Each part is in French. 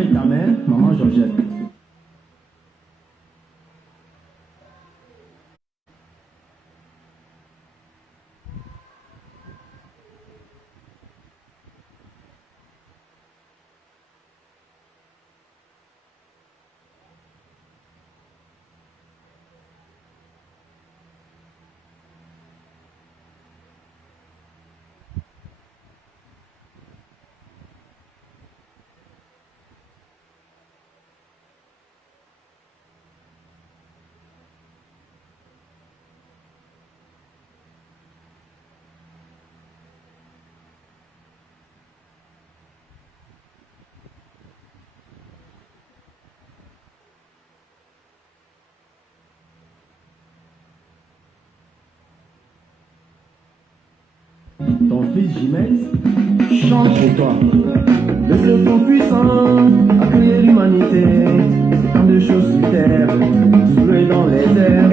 et ta mère, maman Georgette. Ton fils Jiménez chante pour toi. Le Dieu tout-puissant a créé l'humanité, tant de choses sur terre, soulevé dans les airs.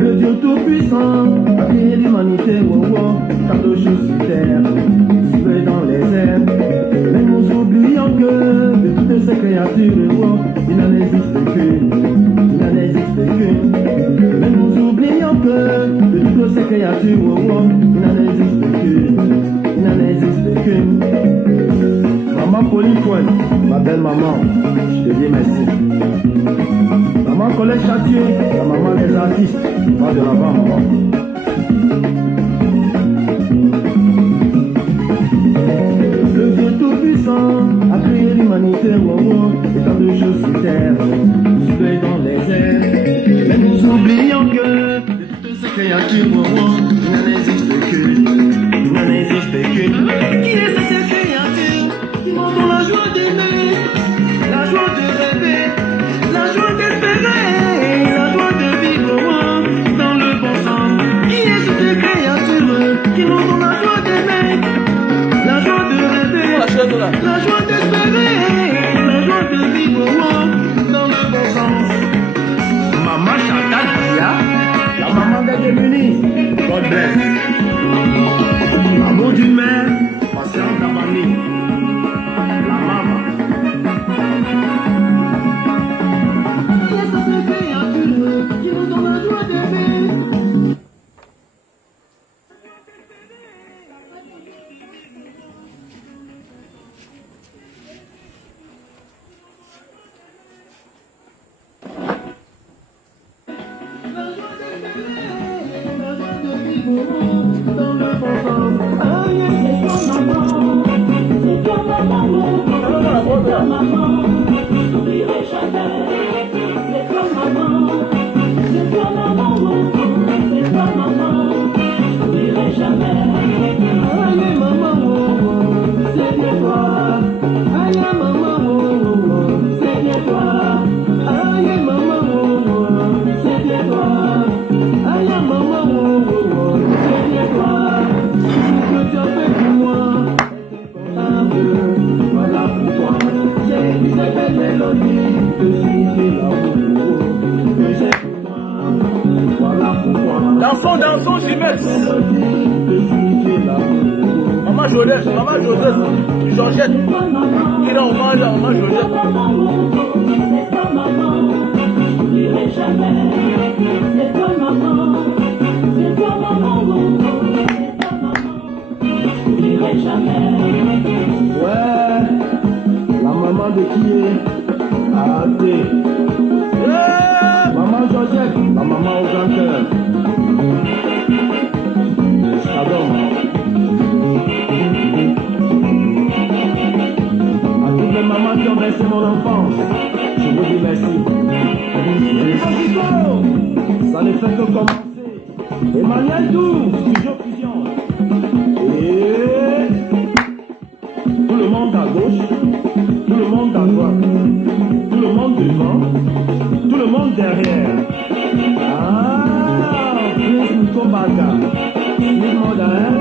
Le Dieu tout-puissant a créé l'humanité, wow, wow, tant de choses sur terre, soulevé dans les airs. Mais nous oublions que de toutes ces créatures, wow, il n'en existe qu'une, il n'en existe qu'une. Mais nous oublions que de toutes ces créatures, wow, wow, il n'en existe qu'une, il n'en existe qu'une. Maman Pauline Pointe, ma belle maman, je te dis merci. Maman Colette Chatier, la maman des artistes, va de l'avant, maman. Le Dieu tout-puissant a créé l'humanité, wow, wow, et tant de choses sur terre, soulevé dans les airs. Mais nous oublions que de toutes ces créatures, wow, wow, il n'en existe qu'une, il n'en existe qu'une. Qui est cette créature qui montre la joie d'aimer, la joie de rêver, la joie d'espérer, la joie de vivre, wow, dans le bon sens. Qui est cette créature qui montre la joie d'aimer, la joie de rêver, la joie d'espérer, la joie de vivre, wow, dans le bon sens. Maman Chantal Dia, la maman des démunis, God bless. L'amour d'une mère, patiente de la famille, la maman. Qui est cette créature qui nous donne la joie d'aimer? La joie d'espérer, la joie de vivre dans le bon sens. Aïe, c'est ton maman, c'est ton maman, c'est ton maman, je n'oublierai jamais. C'est ton maman, c'est ton maman, c'est ton maman, je n'oublierai jamais. Aïe, maman, c'est bien toi. Aïe, maman, c'est bien toi. Aïe, maman, c'est bien toi. Aïe, maman, c'est bien toi. Ce que tu as fait pour moi, voilà pourquoi j'ai écrit cette belle mélodie de signifier l'amour que j'ai pour toi. Voilà pourquoi. Dansons, Jiménez. De signifier l'amour. Maman Joseph, Georgette, qui rend hommage à maman Joseph. C'est ta maman, je n'oublierai jamais. C'est ta maman, c'est ta maman, c'est ta maman, je n'oublierai jamais. Ouais, la maman de qui est arrêtée. Maman Georgette, la maman au grand cœur. Je t'adore, maman. À toutes les mamans qui ont bercé mon enfance, je vous dis merci. Ça ne fait que commencer. Emmanuel Doux, Studio Fusion. Et tout le monde à gauche, tout le monde à droite, tout le monde devant, tout le monde derrière. Ah, Prince Nico Baga, Sweet Mother.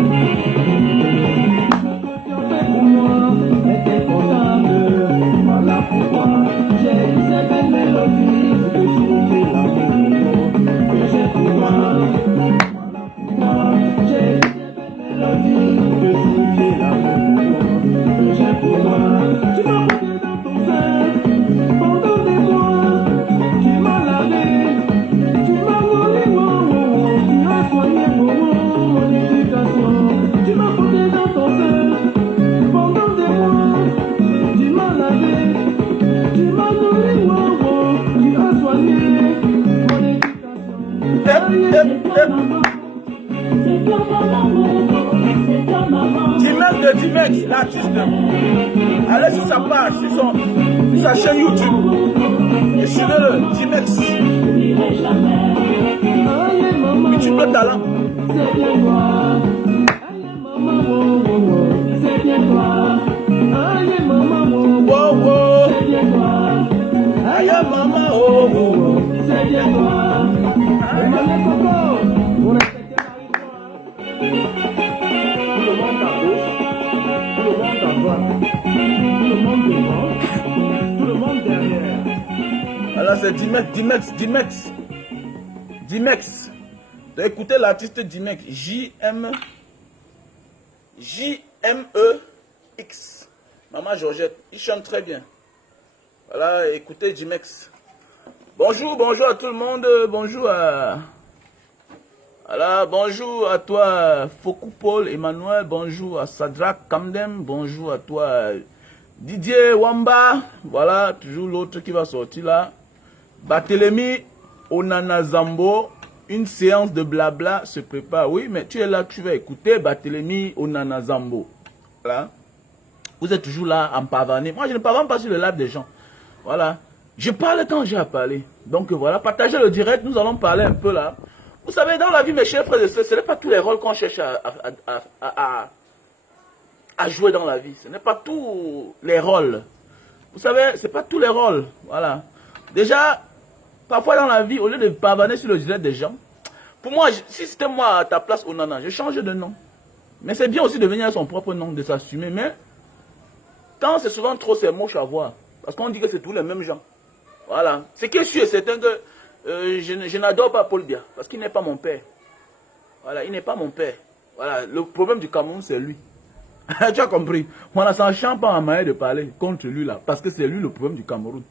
Pour moi, était comptable. Voilà pourquoi j'ai écrit cette belle mélodie de signifier l'amour que j'ai pour moi. Voilà pourquoi j'ai écrit cette belle mélodie de signifier l'amour que j'ai pour moi. Tu m'as porté dans ton sein. Dimex de Dimex, l'artiste. Allez sur sa page, sur sa chaîne YouTube. Et suivez-le, Dimex. YouTube le talent. Wow, wow. Aïe, maman, oh, oh, oh. C'est bien toi. Tout le monde à gauche, tout le monde à droite, tout le monde devant, tout le monde derrière. Alors c'est Dimex. T'as écouté l'artiste Dimex, J-M-E-X. Maman Georgette, il chante très bien. Voilà, écoutez Dimex. Bonjour à tout le monde. Bonjour bonjour à toi, Fokou Paul Emmanuel. Bonjour à Sadrak Kamdem. Bonjour à toi, Didier Wamba. Voilà, toujours l'autre qui va sortir là. Barthélemy Onana Zambo. Une séance de blabla se prépare. Oui, mais tu es là, tu vas écouter Barthélemy Onana Zambo. Voilà. Vous êtes toujours là en pavaner. Moi, je ne pavane pas sur le live des gens. Voilà. Je parle quand j'ai à parler. Donc voilà, partagez le direct. Nous allons parler un peu là. Vous savez, dans la vie, mes chers frères et sœurs, ce n'est pas tous les rôles qu'on cherche à jouer dans la vie. Ce n'est pas tous les rôles. Vous savez, ce n'est pas tous les rôles. Voilà. Déjà, parfois dans la vie, au lieu de pavaner sur le direct des gens, pour moi, si c'était moi à ta place, Onana, je change de nom. Mais c'est bien aussi de venir à son propre nom, de s'assumer. Mais quand c'est souvent trop, c'est moche à voir. Parce qu'on dit que c'est tous les mêmes gens. Voilà. Ce qui est sûr, c'est que je n'adore pas Paul Biya. Parce qu'il n'est pas mon père. Voilà, il n'est pas mon père. Voilà, le problème du Cameroun, c'est lui. Tu as compris? Voilà, ça ne change pas en manière de parler contre lui là. Parce que c'est lui le problème du Cameroun.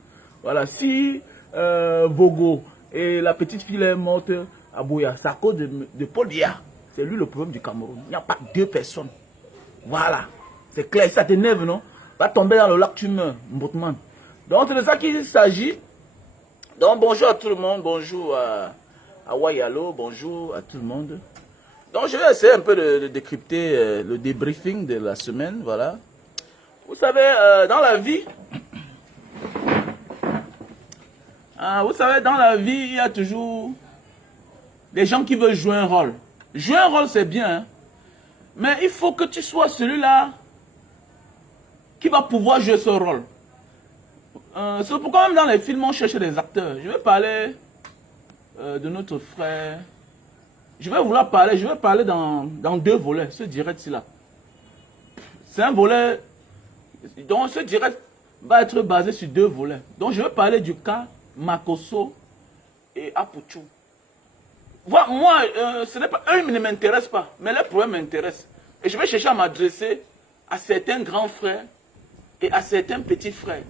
Voilà, si Vogo et la petite fille est morte à Bouya, c'est à cause de Paul Biya. C'est lui le problème du Cameroun. Il n'y a pas deux personnes. Voilà. C'est clair, ça t'énerve, non? Va tomber dans le lac, tu meurs, Mbotman. Donc c'est de ça qu'il s'agit. Donc bonjour à tout le monde, bonjour à Wayalo, bonjour à tout le monde. Donc je vais essayer un peu de décrypter le débriefing de la semaine, voilà. Vous savez, dans la vie, il y a toujours des gens qui veulent jouer un rôle. Jouer un rôle, c'est bien, hein? Mais il faut que tu sois celui-là qui va pouvoir jouer ce rôle. C'est pourquoi même dans les films, on cherche des acteurs. Je vais parler de notre frère. Je vais parler dans deux volets, ce direct-ci là. C'est un volet, donc ce direct va être basé sur deux volets. Donc je vais parler du cas Makosso et Apuchu. Moi, ce n'est pas, eux ne m'intéressent pas, mais leurs problèmes m'intéressent. Et je vais chercher à m'adresser à certains grands frères et à certains petits frères.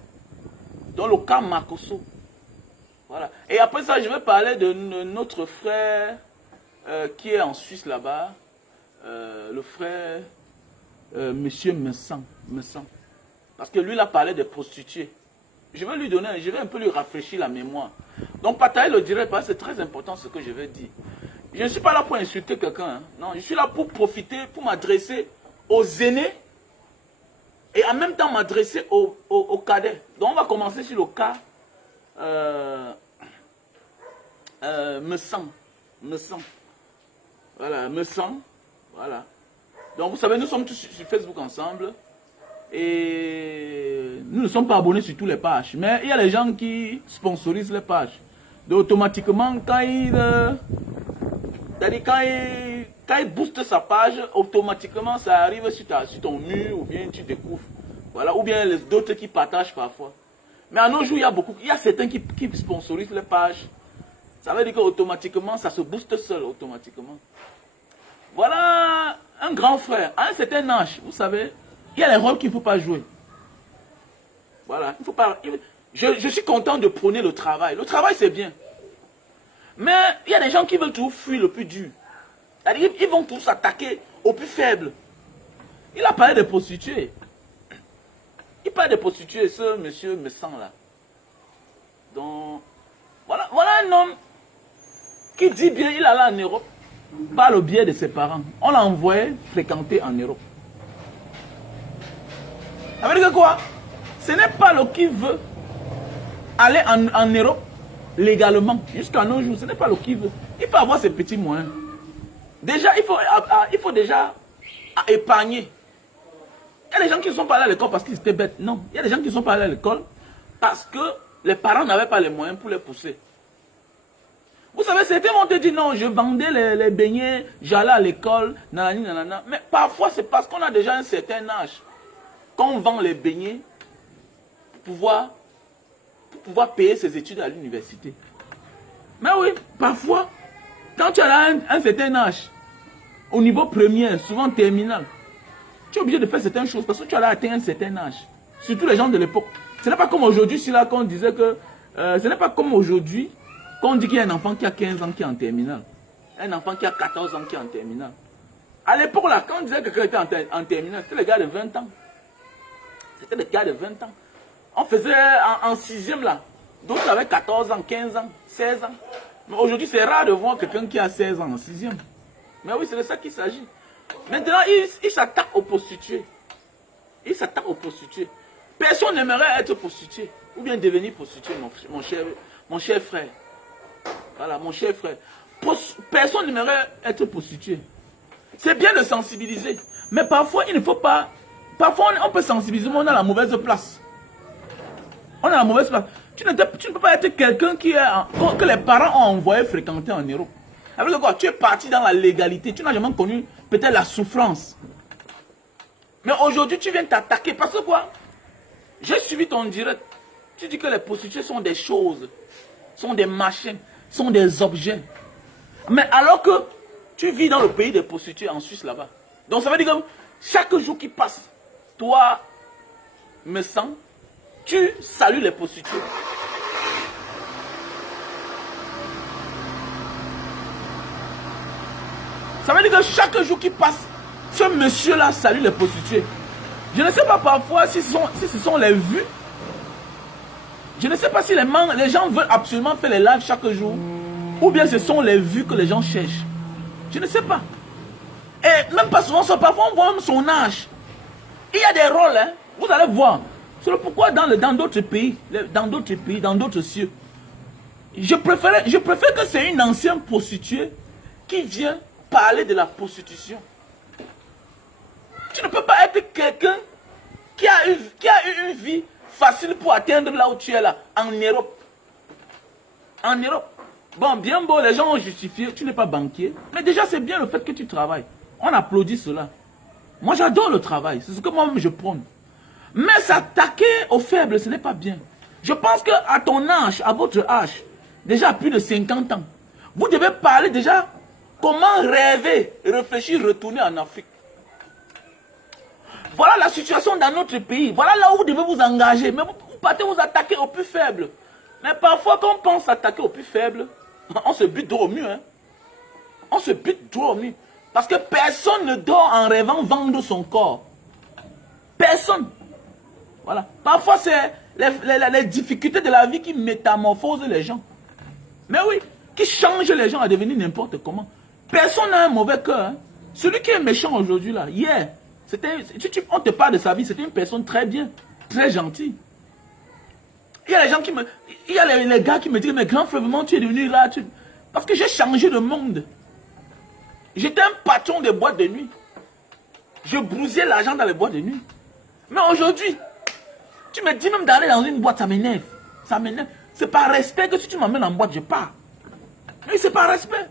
Dans le cas Makosso. Voilà. Et après ça, je vais parler de notre frère qui est en Suisse là-bas. Le frère Monsieur Messan. Parce que lui, il a parlé des prostituées. Je vais un peu lui rafraîchir la mémoire. Donc, partager le direct, parce que c'est très important ce que je vais dire. Je ne suis pas là pour insulter quelqu'un. Hein. Non, je suis là pour profiter, pour m'adresser aux aînés et en même temps m'adresser aux cadets. Donc, on va commencer sur le cas Messan. Voilà, Messan. Voilà. Donc, vous savez, nous sommes tous sur Facebook ensemble. Et nous ne sommes pas abonnés sur tous les pages. Mais il y a les gens qui sponsorisent les pages. Donc automatiquement, quand il booste sa page, automatiquement ça arrive sur ton mur, ou bien tu découvres. Voilà, ou bien les d'autres qui partagent parfois. Mais à nos jours, il y a certains qui sponsorisent les pages. Ça veut dire qu'automatiquement, ça se booste seul, automatiquement. Voilà un grand frère, à un certain âge, vous savez. Il y a les rôles qu'il ne faut pas jouer. Voilà. Il faut pas, je suis content de prôner le travail. Le travail, c'est bien. Mais il y a des gens qui veulent toujours fuir le plus dur. Ils vont tous s'attaquer au plus faible. Il a parlé des prostituées. Il parle des prostituées, ce monsieur me sent là. Donc, voilà un homme qui dit bien il allait en Europe par le biais de ses parents. On l'a envoyé fréquenter en Europe. Ça veut dire quoi? Ce n'est pas le qui veut aller en Europe légalement jusqu'à nos jours. Ce n'est pas le qui veut. Il faut avoir ses petits moyens. Déjà, il faut déjà épargner. Il y a des gens qui ne sont pas allés à l'école parce qu'ils étaient bêtes. Non. Il y a des gens qui ne sont pas allés à l'école parce que les parents n'avaient pas les moyens pour les pousser. Vous savez, certains vont te dire non, je vendais les beignets, j'allais à l'école, nanani, nanana. Mais parfois, c'est parce qu'on a déjà un certain âge qu'on vend les beignets pour pouvoir payer ses études à l'université. Mais oui, parfois, quand tu as un certain âge, au niveau premier, souvent terminal, tu es obligé de faire certaines choses parce que tu as atteint un certain âge. Surtout les gens de l'époque. Ce n'est pas comme aujourd'hui, si là, qu'on disait que... ce n'est pas comme aujourd'hui, qu'on dit qu'il y a un enfant qui a 15 ans qui est en terminale. Un enfant qui a 14 ans qui est en terminale. À l'époque, là, quand on disait que quelqu'un était en terminale, c'était les gars de 20 ans. C'était les gars de 20 ans. On faisait en 6e, là. D'autres avaient 14 ans, 15 ans, 16 ans. Mais aujourd'hui, c'est rare de voir quelqu'un qui a 16 ans en 6e. Mais oui, c'est de ça qu'il s'agit. Maintenant, il s'attaque aux prostituées. Il s'attaque aux prostituées. Personne n'aimerait être prostitué. Ou bien devenir prostitué, mon cher frère. Voilà, mon cher frère. Personne n'aimerait être prostitué. C'est bien de sensibiliser. Mais parfois, il ne faut pas... Parfois, on peut sensibiliser, mais on a la mauvaise place. On a la mauvaise place. Tu ne peux pas être quelqu'un que les parents ont envoyé fréquenter en Europe. Avec quoi? Tu es parti dans la légalité. Tu n'as jamais connu peut-être la souffrance. Mais aujourd'hui, tu viens t'attaquer. Parce que quoi? J'ai suivi ton direct. Tu dis que les prostituées sont des choses, sont des machines, sont des objets. Mais alors que tu vis dans le pays des prostituées en Suisse là-bas. Donc ça veut dire que chaque jour qui passe, toi, me sens, tu salues les prostituées. Ça veut dire que chaque jour qui passe, ce monsieur-là salue les prostituées. Je ne sais pas parfois si ce sont les vues. Je ne sais pas si les gens veulent absolument faire les lives chaque jour. Ou bien ce sont les vues que les gens cherchent. Je ne sais pas. Et même pas souvent, parfois on voit même son âge. Il y a des rôles, hein. Vous allez voir. C'est pourquoi dans d'autres pays, dans d'autres cieux, je préfère que c'est une ancienne prostituée qui vient parler de la prostitution. Tu ne peux pas être quelqu'un qui a eu une vie facile pour atteindre là où tu es là, en Europe. En Europe. Bon, bien beau, les gens ont justifié, tu n'es pas banquier. Mais déjà, c'est bien le fait que tu travailles. On applaudit cela. Moi, j'adore le travail. C'est ce que moi-même je prône. Mais s'attaquer aux faibles, ce n'est pas bien. Je pense qu'à ton âge, à votre âge, déjà à plus de 50 ans, vous devez parler déjà comment rêver, réfléchir, retourner en Afrique. Voilà la situation dans notre pays. Voilà là où vous devez vous engager. Mais vous partez vous attaquer aux plus faibles. Mais parfois, quand on pense s'attaquer aux plus faibles, on se bute droit au mur. Hein? On se bute droit au mur. Parce que personne ne dort en rêvant vendre son corps. Personne. Voilà. Parfois, c'est les difficultés de la vie qui métamorphosent les gens. Mais oui, qui changent les gens à devenir n'importe comment. Personne n'a un mauvais cœur. Hein? Celui qui est méchant aujourd'hui, là, hier, on te parle de sa vie, c'était une personne très bien, très gentille. Il y a les gens il y a les gars qui me disent, mais grand frère, vraiment, tu es devenu là. Parce que j'ai changé de monde. J'étais un patron de boîtes de nuit. Je brousais l'argent dans les boîtes de nuit. Mais aujourd'hui, tu me dis même d'aller dans une boîte, ça m'énerve. Ça m'énerve. C'est par respect que si tu m'emmènes en boîte, je pars. Mais c'est par respect.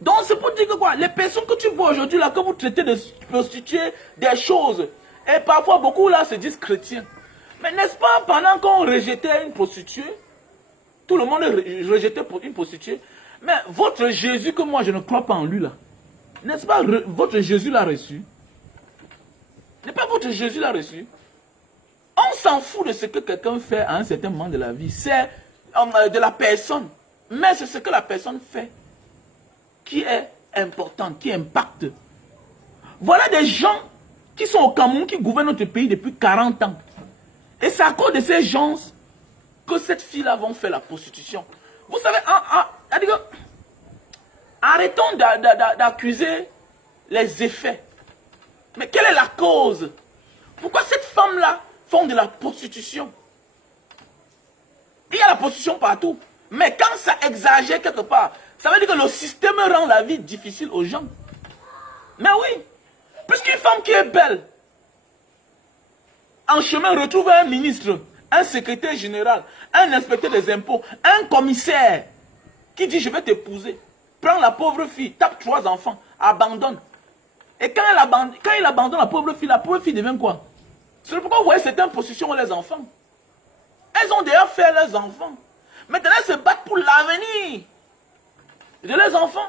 Donc c'est pour dire que quoi, les personnes que tu vois aujourd'hui là, que vous traitez de prostituées, des choses, et parfois beaucoup là se disent chrétiens. Mais n'est-ce pas pendant qu'on rejetait une prostituée, tout le monde rejetait une prostituée, mais votre Jésus que moi je ne crois pas en lui là, n'est-ce pas votre Jésus l'a reçu? N'est pas votre Jésus l'a reçu? On s'en fout de ce que quelqu'un fait à un certain moment de la vie, c'est de la personne, mais c'est ce que la personne fait qui est important, qui impacte. Voilà des gens qui sont au Cameroun, qui gouvernent notre pays depuis 40 ans. Et c'est à cause de ces gens que cette fille-là va faire la prostitution. Vous savez, Arrêtons d'accuser les effets. Mais quelle est la cause? Pourquoi cette femme-là font de la prostitution? Il y a la prostitution partout. Mais quand ça exagère quelque part, ça veut dire que le système rend la vie difficile aux gens. Mais oui, puisqu'une femme qui est belle, en chemin retrouve un ministre, un secrétaire général, un inspecteur des impôts, un commissaire qui dit je vais t'épouser. Prends la pauvre fille, tape 3 enfants, abandonne. Et quand il abandonne la pauvre fille devient quoi? C'est pourquoi vous voyez certaines positions les enfants. Elles ont déjà fait leurs enfants. Maintenant elles se battent pour l'avenir de leurs enfants.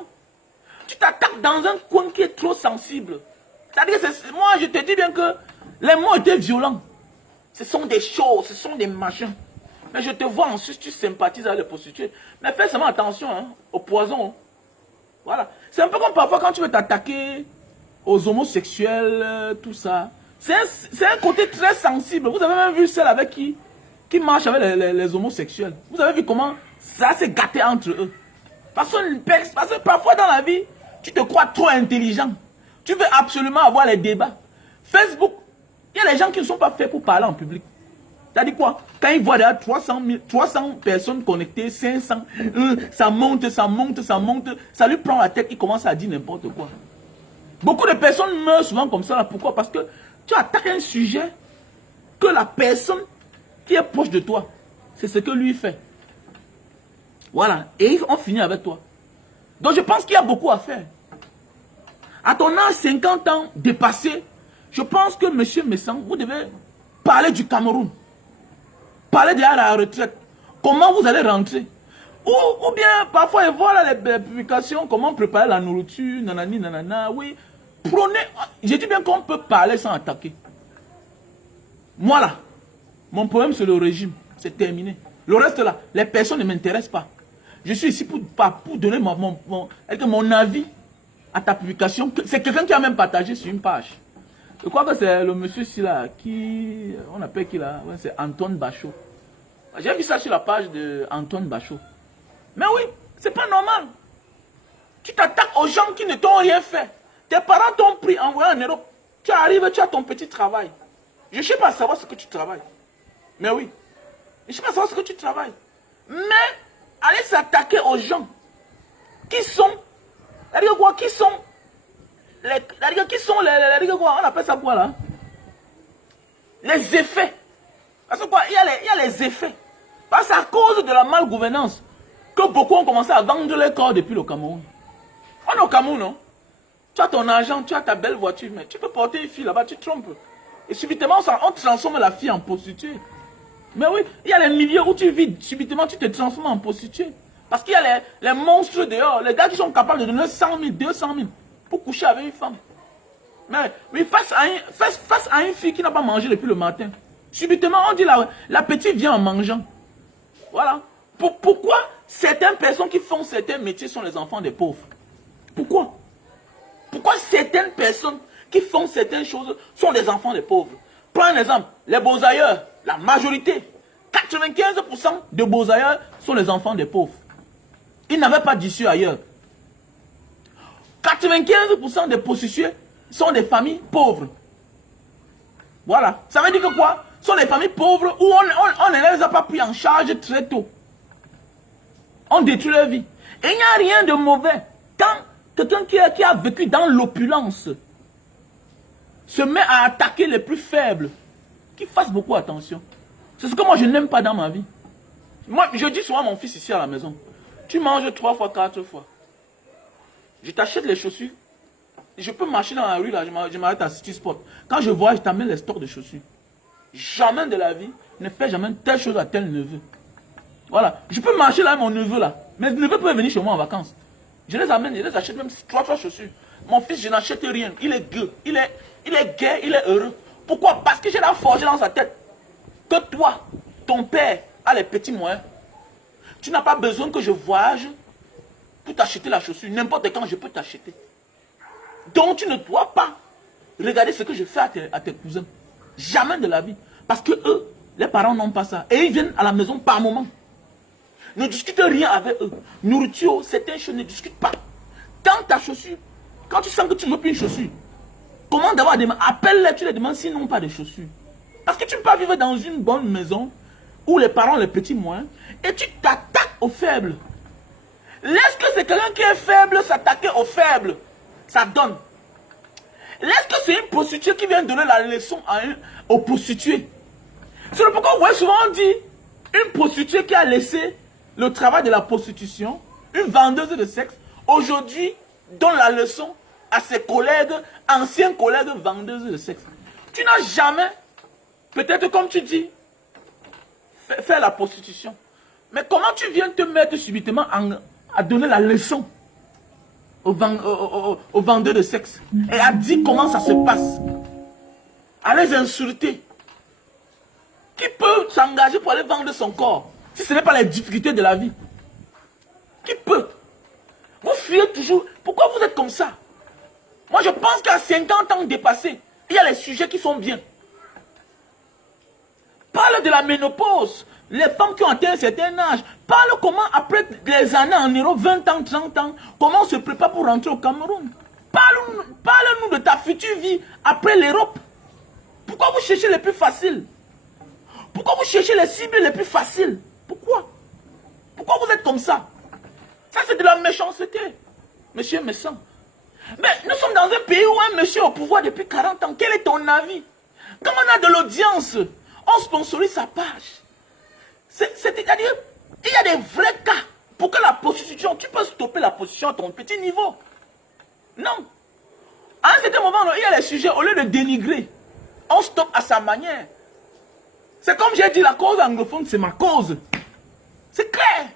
Tu t'attaques dans un coin qui est trop sensible. C'est-à-dire que moi je te dis bien que les mots étaient violents. Ce sont des choses, ce sont des machins. Mais je te vois ensuite, tu sympathises avec les prostituées. Mais fais seulement attention hein, au poison. Hein. Voilà. C'est un peu comme parfois quand tu veux t'attaquer aux homosexuels, tout ça. C'est un côté très sensible. Vous avez même vu celle avec qui marche avec les homosexuels. Vous avez vu comment ça s'est gâté entre eux. Parce que parfois dans la vie, tu te crois trop intelligent. Tu veux absolument avoir les débats. Facebook, il y a des gens qui ne sont pas faits pour parler en public. C'est-à-dire quoi? Quand ils voient derrière 300 personnes connectées, 500, ça monte, ça monte, ça monte, ça lui prend la tête, il commence à dire n'importe quoi. Beaucoup de personnes meurent souvent comme ça. Là. Pourquoi? Parce que tu attaques un sujet que la personne qui est proche de toi, c'est ce que lui fait. Voilà. Et on finit avec toi. Donc je pense qu'il y a beaucoup à faire. À ton âge, 50 ans dépassé, je pense que monsieur Messan, vous devez parler du Cameroun. Parler de la retraite. Comment vous allez rentrer. Ou bien, parfois, voilà les publications, comment préparer la nourriture, nanani, nanana, oui. Prenez, j'ai dit bien qu'on peut parler sans attaquer. Moi là, mon problème c'est le régime, c'est terminé. Le reste là, les personnes ne m'intéressent pas. Je suis ici pour donner mon avis à ta publication. C'est quelqu'un qui a même partagé sur une page. Je crois que c'est le monsieur ici là, on appelle qui là, ouais, c'est Antoine Bachot. J'ai vu ça sur la page de Antoine Bachot. Mais oui, c'est pas normal. Tu t'attaques aux gens qui ne t'ont rien fait. Tes parents t'ont pris, envoyé en Europe. Tu arrives, tu as ton petit travail. Je ne sais pas savoir ce que tu travailles. Mais oui. Je ne sais pas savoir ce que tu travailles. Mais, allez s'attaquer aux gens qui sont, qui sont, on appelle ça quoi là? Les effets. Parce que quoi, il y a les effets. Parce que c'est à cause de la malgouvernance que beaucoup ont commencé à vendre les corps depuis le Cameroun. On est au Cameroun, non? Tu as ton argent, tu as ta belle voiture, mais tu peux porter une fille là-bas, tu te trompes. Et subitement, on transforme la fille en prostituée. Mais oui, il y a les milieux où tu vis, subitement, tu te transformes en prostituée. Parce qu'il y a les monstres dehors, les gars qui sont capables de donner 100 000, 200 000 pour coucher avec une femme. Mais face à une fille qui n'a pas mangé depuis le matin, subitement, on dit la petite vient en mangeant. Voilà. Pourquoi certaines personnes qui font certains métiers sont les enfants des pauvres? Pourquoi? Pourquoi certaines personnes qui font certaines choses sont les enfants des pauvres? Prends un exemple, les beaux-ailleurs, la majorité, 95% de beaux-ailleurs sont les enfants des pauvres. Ils n'avaient pas d'issue ailleurs. 95% des prostituées sont des familles pauvres. Voilà. Ça veut dire que quoi? Ce sont des familles pauvres où on ne les a pas pris en charge très tôt. On détruit leur vie. Et il n'y a rien de mauvais. Quand quelqu'un qui a vécu dans l'opulence se met à attaquer les plus faibles, qu'il fasse beaucoup attention. C'est ce que moi je n'aime pas dans ma vie. Moi, je dis souvent à mon fils ici à la maison, tu manges 3 fois, 4 fois. Je t'achète les chaussures. Je peux marcher dans la rue, là, je m'arrête à City Sport. Quand je vois, je t'amène les stocks de chaussures. Jamais de la vie, ne fais jamais telle chose à tel neveu. Voilà. Je peux marcher là avec mon neveu là. Mais le neveu peut venir chez moi en vacances. Je les amène, je les achète même 3 fois chaussures. Mon fils, je n'achète rien. Il est gai. Il est gai, il est heureux. Pourquoi? Parce que j'ai la forgé dans sa tête. Que toi, ton père, a les petits moyens. Tu n'as pas besoin que je voyage pour t'acheter la chaussure. N'importe quand, je peux t'acheter. Donc, tu ne dois pas regarder ce que je fais à tes cousins. Jamais de la vie. Parce que eux, les parents n'ont pas ça. Et ils viennent à la maison par moment. Ne discute rien avec eux. Nourriture, certaines choses, ne discute pas. chaussure. Quand tu sens que tu ne veux plus une chaussure, comment d'abord appelle-les, tu les demandes s'ils n'ont pas de chaussures. Parce que tu ne peux pas vivre dans une bonne maison où les parents ont les petits moyens et tu t'attaques aux faibles. Laisse que c'est quelqu'un qui est faible s'attaquer aux faibles. Ça donne. Laisse que c'est une prostituée qui vient donner la leçon aux prostituées. C'est pourquoi vous voyez souvent on dit une prostituée qui a laissé le travail de la prostitution, une vendeuse de sexe, aujourd'hui donne la leçon à ses collègues, anciens collègues vendeuses de sexe. Tu n'as jamais, peut-être comme tu dis, fait la prostitution. Mais comment tu viens te mettre subitement à donner la leçon aux vendeurs de sexe et à dire comment ça se passe, à les insulter? Qui peut s'engager pour aller vendre son corps si ce n'est pas les difficultés de la vie? Qui peut? Vous fuyez toujours. Pourquoi vous êtes comme ça? Moi je pense qu'à 50 ans dépassés, il y a les sujets qui sont bien. Parle de la ménopause. Les femmes qui ont atteint un certain âge. Parle comment après les années en Europe, 20 ans, 30 ans, comment on se prépare pour rentrer au Cameroun. Parle-nous de ta future vie après l'Europe. Pourquoi vous cherchez les plus faciles? Pourquoi vous cherchez les cibles les plus faciles? Pourquoi? Pourquoi vous êtes comme ça? Ça c'est de la méchanceté, monsieur Messan. Mais nous sommes dans un pays où un monsieur est au pouvoir depuis 40 ans. Quel est ton avis? Quand on a de l'audience, on sponsorise sa page. C'est-à-dire, il y a des vrais cas pour que la prostitution, tu peux stopper la prostitution à ton petit niveau. Non. À un certain moment, il y a les sujets, au lieu de dénigrer, on stoppe à sa manière. C'est comme j'ai dit, la cause anglophone, c'est ma cause. C'est clair.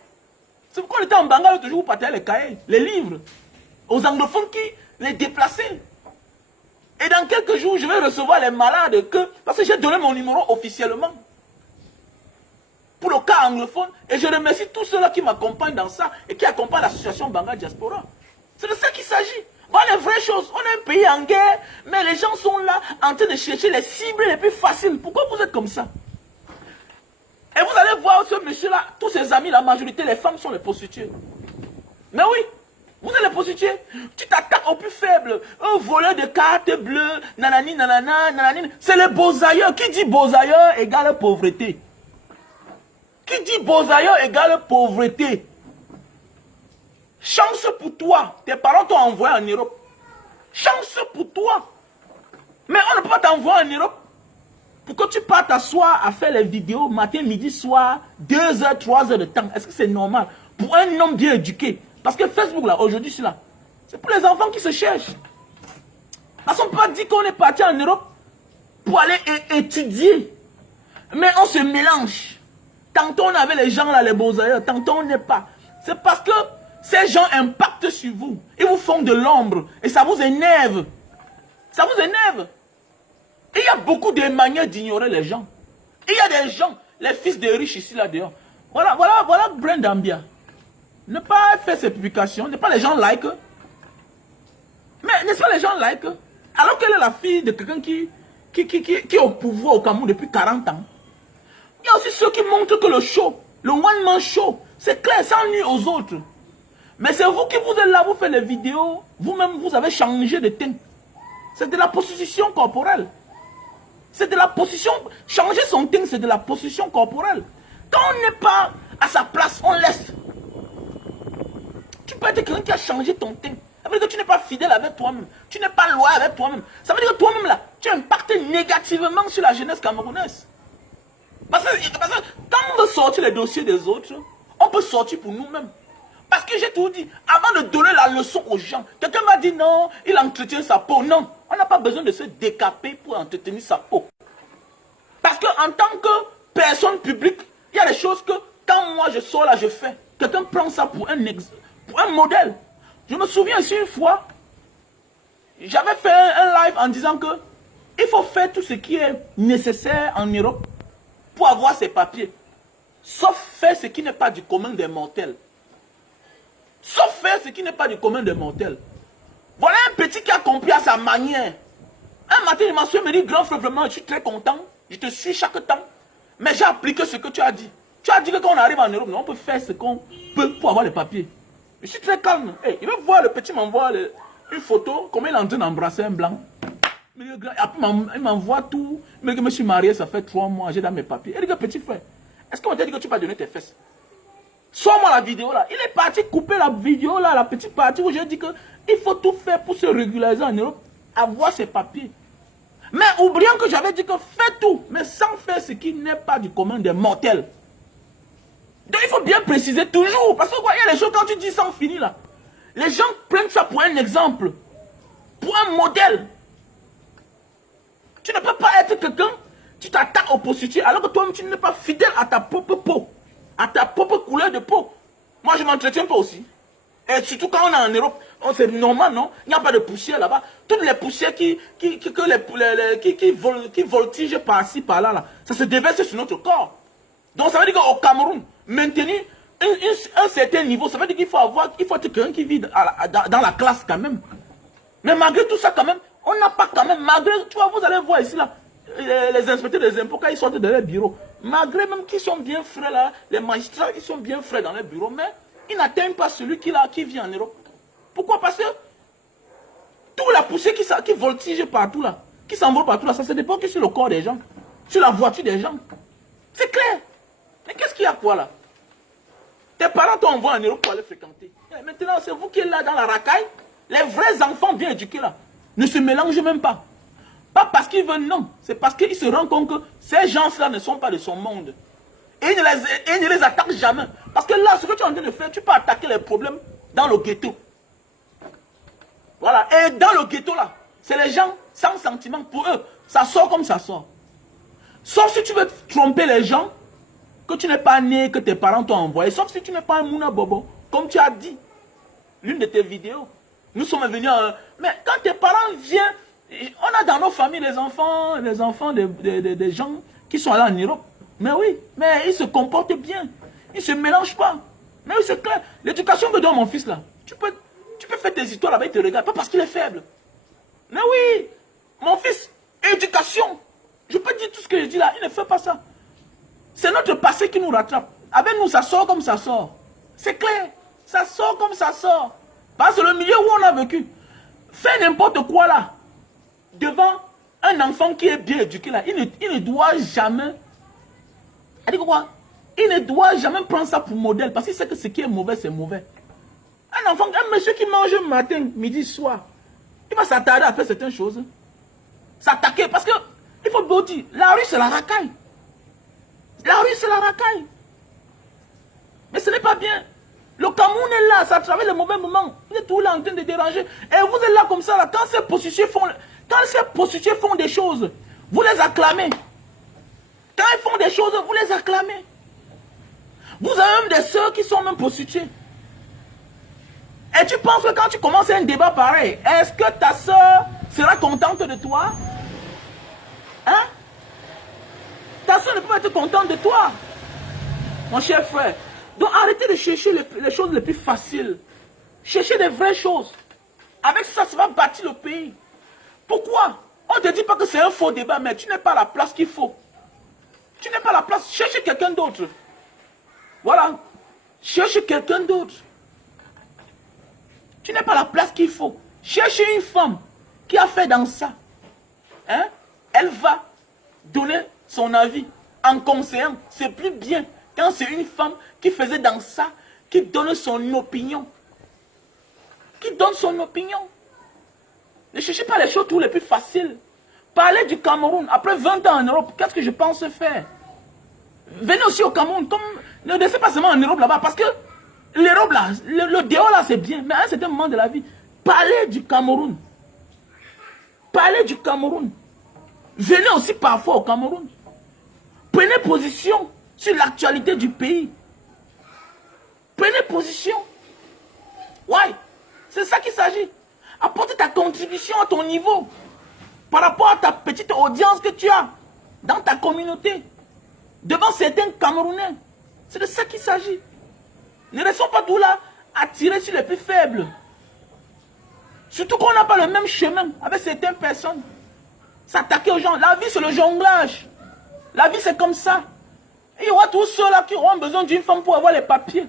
C'est pourquoi on était en Bangale, toujours, vous partagez les cahiers, les livres, aux anglophones qui les déplaçaient. Et dans quelques jours, je vais recevoir les malades parce que j'ai donné mon numéro officiellement. Pour le cas anglophone, et je remercie tous ceux-là qui m'accompagnent dans ça et qui accompagnent l'association Bangale Diaspora. C'est de ça qu'il s'agit. Voilà les vraies choses. On est un pays en guerre, mais les gens sont là en train de chercher les cibles les plus faciles. Pourquoi vous êtes comme ça? Et vous allez voir ce monsieur-là, tous ses amis, la majorité, les femmes sont les prostituées. Mais oui, vous êtes les prostituées. Tu t'attaques aux plus faibles. Un voleur de cartes bleues, nanani, nanana, nanani. C'est les beaux-ailleurs. Qui dit beaux-ailleurs égale pauvreté? Qui dit beaux-ailleurs égale pauvreté? Chance pour toi. Tes parents t'ont envoyé en Europe. Chance pour toi. Mais on ne peut pas t'envoyer en Europe pour que tu partes t'asseoir à faire les vidéos matin, midi, soir, 2 heures, 3 heures de temps. Est-ce que c'est normal pour un homme bien éduqué? Parce que Facebook, là, aujourd'hui, c'est là. C'est pour les enfants qui se cherchent. Parce qu'on ne peut pas dire qu'on est parti en Europe pour aller étudier. Mais on se mélange. Tantôt on avait les gens là, les beaux-ailleurs, tantôt on n'est pas. C'est parce que ces gens impactent sur vous. Ils vous font de l'ombre. Et ça vous énerve. Ça vous énerve. Il y a beaucoup de manières d'ignorer les gens. Il y a des gens, les fils des riches ici, là dehors. Voilà Brandambia. Ne pas faire ces publications, ne pas les gens like. Mais n'est-ce pas les gens like? Alors qu'elle est la fille de quelqu'un qui est au pouvoir au Cameroun depuis 40 ans. Il y a aussi ceux qui montrent que le show, le one-man show, c'est clair, ça nuit aux autres. Mais c'est vous qui vous êtes là, vous faites les vidéos, vous-même vous avez changé de teint. C'est de la prostitution corporelle. C'est de la position, changer son teint, c'est de la position corporelle. Quand on n'est pas à sa place, on laisse. Tu peux être quelqu'un qui a changé ton teint. Ça veut dire que tu n'es pas fidèle avec toi-même. Tu n'es pas loyal avec toi-même. Ça veut dire que toi-même là, tu impactes négativement sur la jeunesse camerounaise. Parce que quand on veut sortir les dossiers des autres, on peut sortir pour nous-mêmes. Parce que j'ai tout dit, avant de donner la leçon aux gens, quelqu'un m'a dit non, il entretient sa peau. Non, on n'a pas besoin de se décaper pour entretenir sa peau. Parce qu'en tant que personne publique, il y a des choses que quand moi je sors là, je fais. Quelqu'un prend ça pour un modèle. Je me souviens aussi une fois, j'avais fait un live en disant que il faut faire tout ce qui est nécessaire en Europe pour avoir ses papiers. Sauf faire ce qui n'est pas du commun des mortels. Sauf faire ce qui n'est pas du commun des mortels. Voilà un petit qui a compris à sa manière. Un matin, il m'a su, me dit, grand frère, vraiment, je suis très content. Je te suis chaque temps. Mais j'ai appliqué ce que tu as dit. Tu as dit que quand on arrive en Europe, on peut faire ce qu'on peut pour avoir les papiers. Je suis très calme. Hey, il va voir, le petit m'envoie une photo, comment il est en train d'embrasser un blanc. Après, il m'envoie tout. Mais je me suis marié, ça fait 3 mois, j'ai dans mes papiers. Il dit, petit frère, est-ce qu'on t'a dit que tu vas donner tes fesses? Sors-moi la vidéo là. Il est parti couper la vidéo là, la petite partie où j'ai dit qu'il faut tout faire pour se régulariser en Europe, avoir ses papiers. Mais oubliant que j'avais dit que fais tout, mais sans faire ce qui n'est pas du commun des mortels. Donc il faut bien préciser toujours, parce que quoi, il y a des choses quand tu dis ça, on finit là. Les gens prennent ça pour un exemple, pour un modèle. Tu ne peux pas être quelqu'un, tu t'attaques aux prostituées alors que toi-même tu n'es pas fidèle à ta propre peau, à ta propre couleur de peau. Moi je ne m'entretiens pas aussi. Et surtout quand on est en Europe, c'est normal, non? Il n'y a pas de poussière là-bas. Toutes les poussières qui voltigent par-ci, par-là, là, ça se déverse sur notre corps. Donc ça veut dire qu'au Cameroun, maintenir un certain niveau, ça veut dire qu'il faut être quelqu'un qui vit dans la classe quand même. Mais malgré tout ça quand même, on n'a pas quand même, malgré, tu vois, vous allez voir ici là, les inspecteurs des impôts quand ils sortent de leur bureau, malgré même qu'ils sont bien frais là, les magistrats, ils sont bien frais dans leur bureau, mais ils n'atteignent pas celui qui vit en Europe. Pourquoi? Parce que toute la poussière qui voltige partout là, qui s'envole partout là, ça se dépend que sur le corps des gens, sur la voiture des gens. C'est clair. Mais qu'est-ce qu'il y a quoi là? Tes parents t'ont envoyé en Europe pour aller fréquenter. Et maintenant, c'est vous qui êtes là dans la racaille. Les vrais enfants bien éduqués là ne se mélangent même pas. Pas parce qu'ils veulent, non. C'est parce qu'ils se rendent compte que ces gens-là ne sont pas de son monde. Et ils ne les attaquent jamais. Parce que là, ce que tu es en train de faire, tu peux attaquer les problèmes dans le ghetto. Voilà. Et dans le ghetto là, c'est les gens sans sentiment. Pour eux, ça sort comme ça sort. Sauf si tu veux tromper les gens, que tu n'es pas né, que tes parents t'ont envoyé. Sauf si tu n'es pas un Mouna Bobo. Comme tu as dit, l'une de tes vidéos. Nous sommes venus... mais quand tes parents viennent, on a dans nos familles les enfants des gens qui sont allés en Europe. Mais oui, mais ils se comportent bien. Ils ne se mélangent pas. Mais oui, c'est clair. L'éducation que donne mon fils là, tu peux faire tes histoires là-bas, il te regarde. Pas parce qu'il est faible. Mais oui, mon fils, éducation. Je peux dire tout ce que je dis là, il ne fait pas ça. C'est notre passé qui nous rattrape. Avec nous, ça sort comme ça sort. C'est clair. Ça sort comme ça sort. Parce que le milieu où on a vécu, fait n'importe quoi là, devant un enfant qui est bien éduqué là, il ne doit jamais... Il ne doit jamais prendre ça pour modèle, parce qu'il sait que ce qui est mauvais, c'est mauvais. Un enfant, un monsieur qui mange matin, midi, soir, il va s'attarder à faire certaines choses. S'attaquer, parce que, il faut le dire, la rue c'est la racaille. La rue c'est la racaille. Mais ce n'est pas bien. Le Cameroun est là, ça travaille les mauvais moments. Vous êtes tout là en train de déranger. Et vous êtes là comme ça, là. Quand ces prostituées font des choses, vous les acclamez. Quand ils font des choses, vous les acclamez. Vous avez même des sœurs qui sont même prostituées. Et tu penses que quand tu commences un débat pareil, est-ce que ta sœur sera contente de toi? Hein? Ta sœur ne peut pas être contente de toi. Mon cher frère. Donc arrêtez de chercher les choses les plus faciles. Cherchez des vraies choses. Avec ça, ça va bâtir le pays. Pourquoi? On ne te dit pas que c'est un faux débat, mais tu n'es pas à la place qu'il faut. Tu n'es pas à la place. Cherchez quelqu'un d'autre. Voilà. Cherchez quelqu'un d'autre. Tu n'es pas à la place qu'il faut. Cherchez une femme qui a fait dans ça. Hein? Elle va donner son avis en conseillant. C'est plus bien quand c'est une femme qui faisait dans ça, qui donne son opinion. Qui donne son opinion. Ne cherchez pas les choses toutes les plus faciles. Parlez du Cameroun. Après 20 ans en Europe, qu'est-ce que je pense faire? Venez aussi au Cameroun. Ne restez pas seulement en Europe là-bas. Parce que l'Europe là, le dehors là c'est bien. Mais à un certain moment de la vie, parlez du Cameroun. Parlez du Cameroun. Venez aussi parfois au Cameroun. Prenez position sur l'actualité du pays. Prenez position. Ouais, c'est ça qu'il s'agit. Apporte ta contribution à ton niveau. Par rapport à ta petite audience que tu as dans ta communauté. Devant certains Camerounais. C'est de ça qu'il s'agit. Ne restons pas tout là à tirer sur les plus faibles. Surtout qu'on n'a pas le même chemin avec certaines personnes. S'attaquer aux gens. La vie c'est le jonglage. La vie c'est comme ça. Et il y aura tous ceux-là qui auront besoin d'une femme pour avoir les papiers.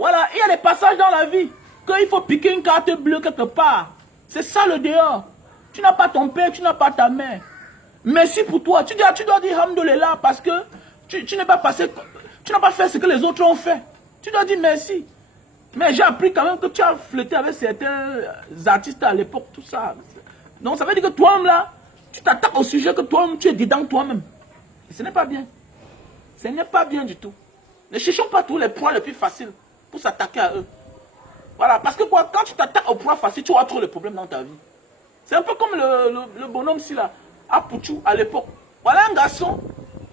Voilà, il y a des passages dans la vie qu'il faut piquer une carte bleue quelque part. C'est ça le dehors. Tu n'as pas ton père, tu n'as pas ta mère. Merci pour toi. Tu dois dire Hamdoulilah parce que tu n'es pas passé, tu n'as pas fait ce que les autres ont fait. Tu dois dire merci. Mais j'ai appris quand même que tu as flirté avec certains artistes à l'époque, tout ça. Donc ça veut dire que toi-même là, tu t'attaques au sujet que toi-même tu es dedans toi-même. Et ce n'est pas bien. Ce n'est pas bien du tout. Ne cherchons pas tous les points les plus faciles pour s'attaquer à eux. Voilà, parce que quoi, quand tu t'attaques au point facile, tu auras trop de problèmes dans ta vie. C'est un peu comme le bonhomme-ci là, à Pouchou, à l'époque. Voilà un garçon,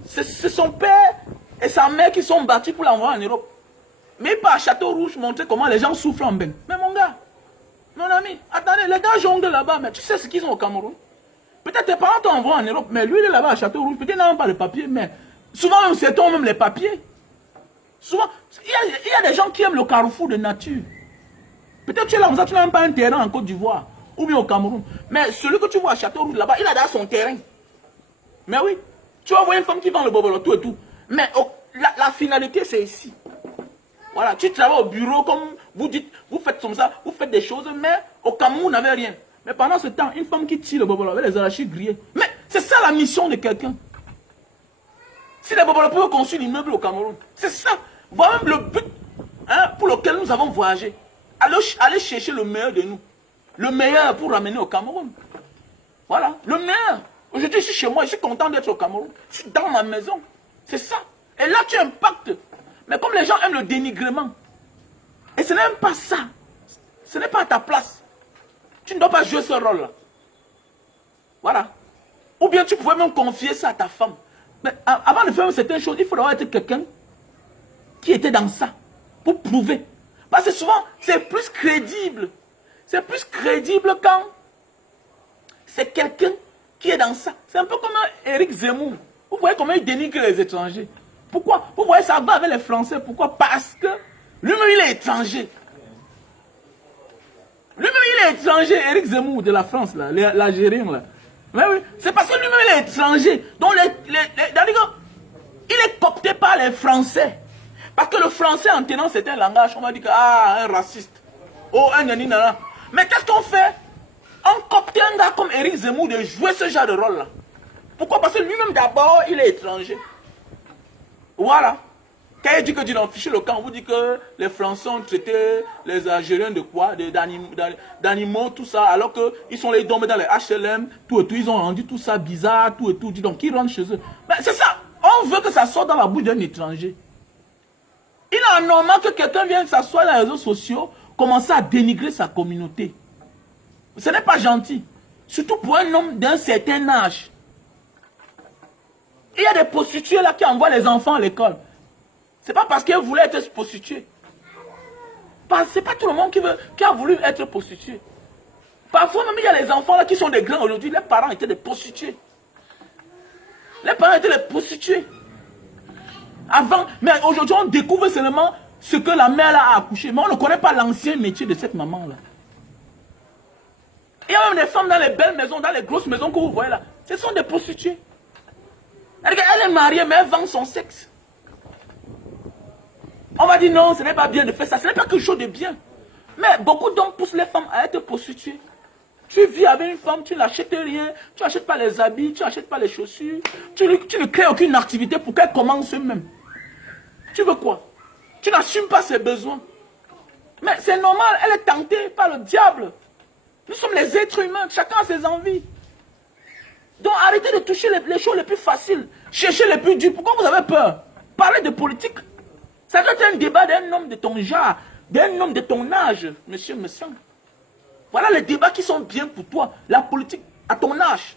c'est son père et sa mère qui sont battus pour l'envoyer en Europe. Mais il part à Château-Rouge montrer comment les gens souffrent en bain. Mais mon gars, mon ami, attendez, les gars jonglent là-bas, mais tu sais ce qu'ils ont au Cameroun? Peut-être tes parents t'ont envoyé en Europe, mais lui il est là-bas à Château-Rouge, peut-être il n'a même pas de papier, mais souvent même c'est toi même les papiers. Souvent, il y a des gens qui aiment le carrefour de nature. Peut-être tu es là, tu n'as même pas un terrain en Côte d'Ivoire, ou bien au Cameroun. Mais celui que tu vois à Château-Rouge là-bas, il a déjà son terrain. Mais oui, tu vas voir une femme qui vend le bobolo, tout et tout. Mais la finalité c'est ici. Voilà, tu travailles au bureau comme vous dites, vous faites comme ça, vous faites des choses, mais au Cameroun, vous n'avez rien. Mais pendant ce temps, une femme qui tire le bobolo avec les arachides grillés. Mais c'est ça la mission de quelqu'un. Si les bobolo peuvent construire l'immeuble au Cameroun, c'est ça. Voilà même le but pour lequel nous avons voyagé. Aller chercher le meilleur de nous. Le meilleur pour ramener au Cameroun. Voilà, le meilleur. Aujourd'hui, je suis chez moi, je suis content d'être au Cameroun. Je suis dans ma maison. C'est ça. Et là, tu impactes. Mais comme les gens aiment le dénigrement, et ce n'est même pas ça, ce n'est pas à ta place. Tu ne dois pas jouer ce rôle-là. Voilà. Ou bien tu pouvais même confier ça à ta femme. Mais avant de faire certaines choses, il faut avoir été quelqu'un qui était dans ça, pour prouver. Parce que souvent, c'est plus crédible. C'est plus crédible quand c'est quelqu'un qui est dans ça. C'est un peu comme Éric Zemmour. Vous voyez comment il dénigre les étrangers. Pourquoi? Vous voyez, ça va avec les Français. Pourquoi? Parce que lui-même, il est étranger. Lui-même, il est étranger. Éric Zemmour de la France, là, l'Algérien, là. Mais oui, c'est parce que lui-même, il est étranger. Donc, il est coopté par les Français. Parce que le français, en tenant certains langages, on va dire que, un raciste. Oh, un naninana. Mais qu'est-ce qu'on fait? On copte un gars comme Éric Zemmour de jouer ce genre de rôle-là. Pourquoi? Parce que lui-même, d'abord, il est étranger. Voilà. Quand il dit que dans fichier le camp, on vous dit que les Français ont traité les Algériens de quoi? D'animaux, tout ça, alors qu'ils sont les dormés dans les HLM, tout et tout, ils ont rendu tout ça bizarre, tout et tout. Donc ils rentrent chez eux. Mais c'est ça. On veut que ça sorte dans la bouche d'un étranger. Il est anormal que quelqu'un vienne s'asseoir dans les réseaux sociaux, commencer à dénigrer sa communauté. Ce n'est pas gentil. Surtout pour un homme d'un certain âge. Il y a des prostituées là qui envoient les enfants à l'école. Ce n'est pas parce qu'elles voulaient être prostituées. Ce n'est pas tout le monde qui a voulu être prostitué. Parfois même il y a les enfants là qui sont des grands aujourd'hui. Les parents étaient des prostituées. Les parents étaient des prostituées. Avant, mais aujourd'hui on découvre seulement ce que la mère là a accouché. Mais on ne connaît pas l'ancien métier de cette maman là. Il y a même des femmes dans les belles maisons, dans les grosses maisons que vous voyez là. Ce sont des prostituées. Elle est mariée mais elle vend son sexe. On va dire non, ce n'est pas bien de faire ça. Ce n'est pas quelque chose de bien. Mais beaucoup d'hommes poussent les femmes à être prostituées. Tu vis avec une femme, tu n'achètes rien, tu n'achètes pas les habits, tu n'achètes pas les chaussures. Tu ne crées aucune activité pour qu'elle commence même. Tu veux quoi? Tu n'assumes pas ses besoins. Mais c'est normal, elle est tentée par le diable. Nous sommes les êtres humains, chacun a ses envies. Donc arrêtez de toucher les choses les plus faciles. Cherchez les plus dures. Pourquoi vous avez peur? Parlez de politique. Ça doit être un débat d'un homme de ton genre, d'un homme de ton âge, monsieur, monsieur. Voilà les débats qui sont bien pour toi. La politique à ton âge.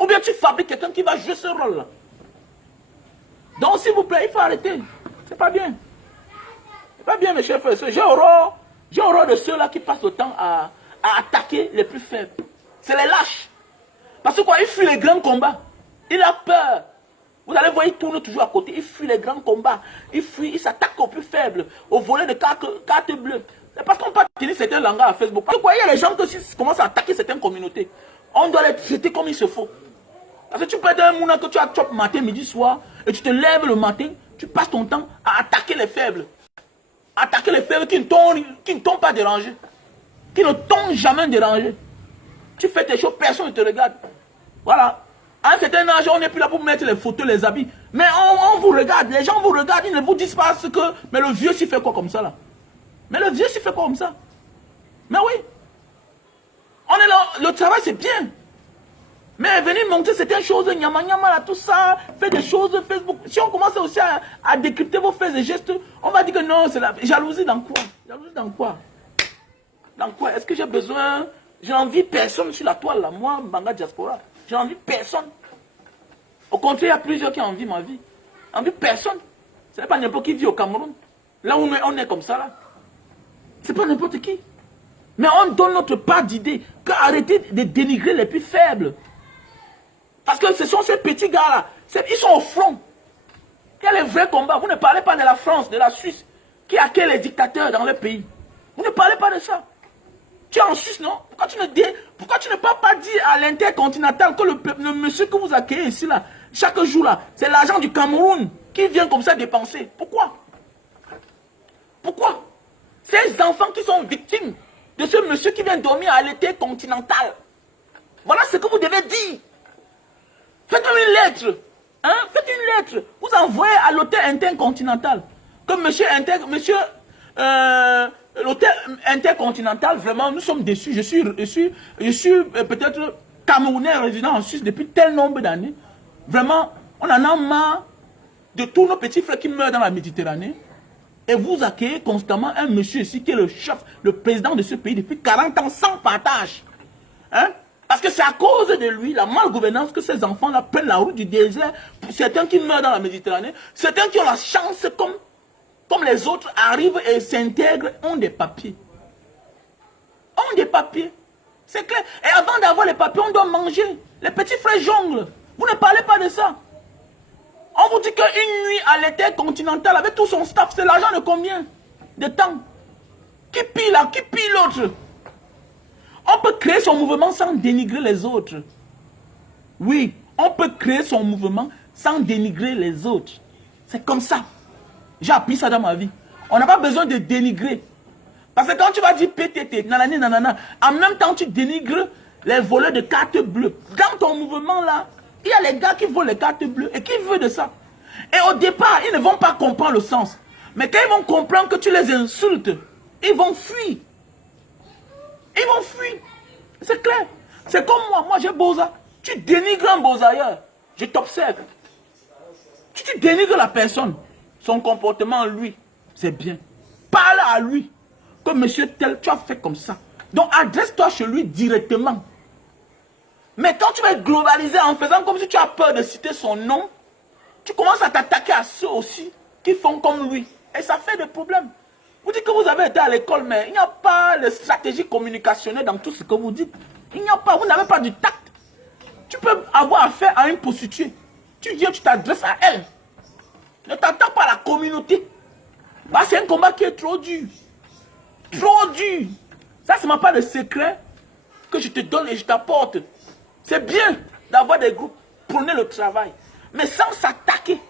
Ou bien tu fabriques quelqu'un qui va jouer ce rôle-là. Donc s'il vous plaît, il faut arrêter. C'est pas bien. C'est pas bien mes chers frères et sœurs. J'ai horreur de ceux-là qui passent le temps à attaquer les plus faibles. C'est les lâches. Parce que quoi, il fuit les grands combats. Il a peur. Vous allez voir, il tourne toujours à côté. Il fuit les grands combats. Il fuit, il s'attaque aux plus faibles, aux volets de cartes bleues. C'est parce qu'on peut tenir certains langages à Facebook. Parce que quoi, il y a des gens qui commencent à attaquer certaines communautés. On doit les traiter comme il se faut. Parce que tu peux être un mouna que tu as chop matin, midi, soir, et tu te lèves le matin, tu passes ton temps à attaquer les faibles. Attaquer les faibles qui ne t'ont pas dérangé. Qui ne t'ont jamais dérangé. Tu fais tes choses, personne ne te regarde. Voilà. À un certain âge, on n'est plus là pour mettre les photos, les habits. Mais on vous regarde, les gens vous regardent, ils ne vous disent pas ce que... Mais le vieux s'y fait quoi comme ça là? Mais le vieux s'y fait quoi comme ça? Mais oui. On est là, le travail c'est bien. Mais venir montrer certaines choses, nyama nyama là, tout ça, faire des choses, Facebook. Si on commence aussi à décrypter vos faits et gestes, on va dire que non, c'est la jalousie dans quoi? Jalousie dans quoi? Dans quoi? Est-ce que j'ai besoin? Je n'envie personne sur la toile là, moi, Mbanga Diaspora. Je n'envie personne. Au contraire, il y a plusieurs qui envient ma vie. Envie personne. Ce n'est pas n'importe qui vit au Cameroun. Là où on est comme ça là. C'est pas n'importe qui. Mais on donne notre part d'idée. Arrêtez de dénigrer les plus faibles. Parce que ce sont ces petits gars-là. Ils sont au front. Il y a les vrais combats. Vous ne parlez pas de la France, de la Suisse, qui accueille les dictateurs dans le pays. Vous ne parlez pas de ça. Tu es en Suisse, non? Pourquoi tu ne peux pas dire à l'intercontinental que le monsieur que vous accueillez ici, là, chaque jour, là, c'est l'argent du Cameroun qui vient comme ça dépenser? Pourquoi? Pourquoi? Ces enfants qui sont victimes de ce monsieur qui vient dormir à l'intercontinental. Voilà ce que vous devez dire. Faites une lettre. Hein? Faites une lettre. Vous envoyez à l'hôtel intercontinental. Que l'hôtel intercontinental, vraiment, nous sommes déçus. Je suis peut-être Camerounais résident en Suisse depuis tel nombre d'années. Vraiment, on en a marre de tous nos petits frères qui meurent dans la Méditerranée. Et vous accueillez constamment un monsieur ici qui est le chef, le président de ce pays depuis 40 ans sans partage. Hein? Parce que c'est à cause de lui, la malgouvernance, que ces enfants-là prennent la route du désert. Certains qui meurent dans la Méditerranée, certains qui ont la chance, comme les autres, arrivent et s'intègrent, ont des papiers. Ont des papiers. C'est clair. Et avant d'avoir les papiers, on doit manger. Les petits frères jonglent. Vous ne parlez pas de ça. On vous dit qu'une nuit à l'intercontinental avec tout son staff, c'est l'argent de combien de temps? Qui pille là? Qui pille l'autre? On peut créer son mouvement sans dénigrer les autres. Oui, on peut créer son mouvement sans dénigrer les autres. C'est comme ça. J'ai appris ça dans ma vie. On n'a pas besoin de dénigrer. Parce que quand tu vas dire PTT, nanani, nanana, en même temps tu dénigres les voleurs de cartes bleues. Dans ton mouvement là, il y a les gars qui volent les cartes bleues. Et qui veut de ça? Et au départ, ils ne vont pas comprendre le sens. Mais quand ils vont comprendre que tu les insultes, ils vont fuir. Ils vont fuir. C'est clair. C'est comme moi. Moi, j'ai Boza. Tu dénigres un Bozailleur. Je t'observe. Tu dénigres la personne. Son comportement, lui, c'est bien. Parle à lui. Comme monsieur tel, tu as fait comme ça. Donc, adresse-toi chez lui directement. Mais quand tu vas globaliser en faisant comme si tu as peur de citer son nom, tu commences à t'attaquer à ceux aussi qui font comme lui. Et ça fait des problèmes. Vous dites que vous avez été à l'école, mais il n'y a pas de stratégie communicationnelle dans tout ce que vous dites. Il n'y a pas, vous n'avez pas du tact. Tu peux avoir affaire à une prostituée. Tu viens, tu t'adresses à elle. Ne t'attends pas à la communauté. Bah, c'est un combat qui est trop dur. Trop dur. Ça, ce n'est pas de secret que je te donne et je t'apporte. C'est bien d'avoir des groupes. Prenez le travail. Mais sans s'attaquer.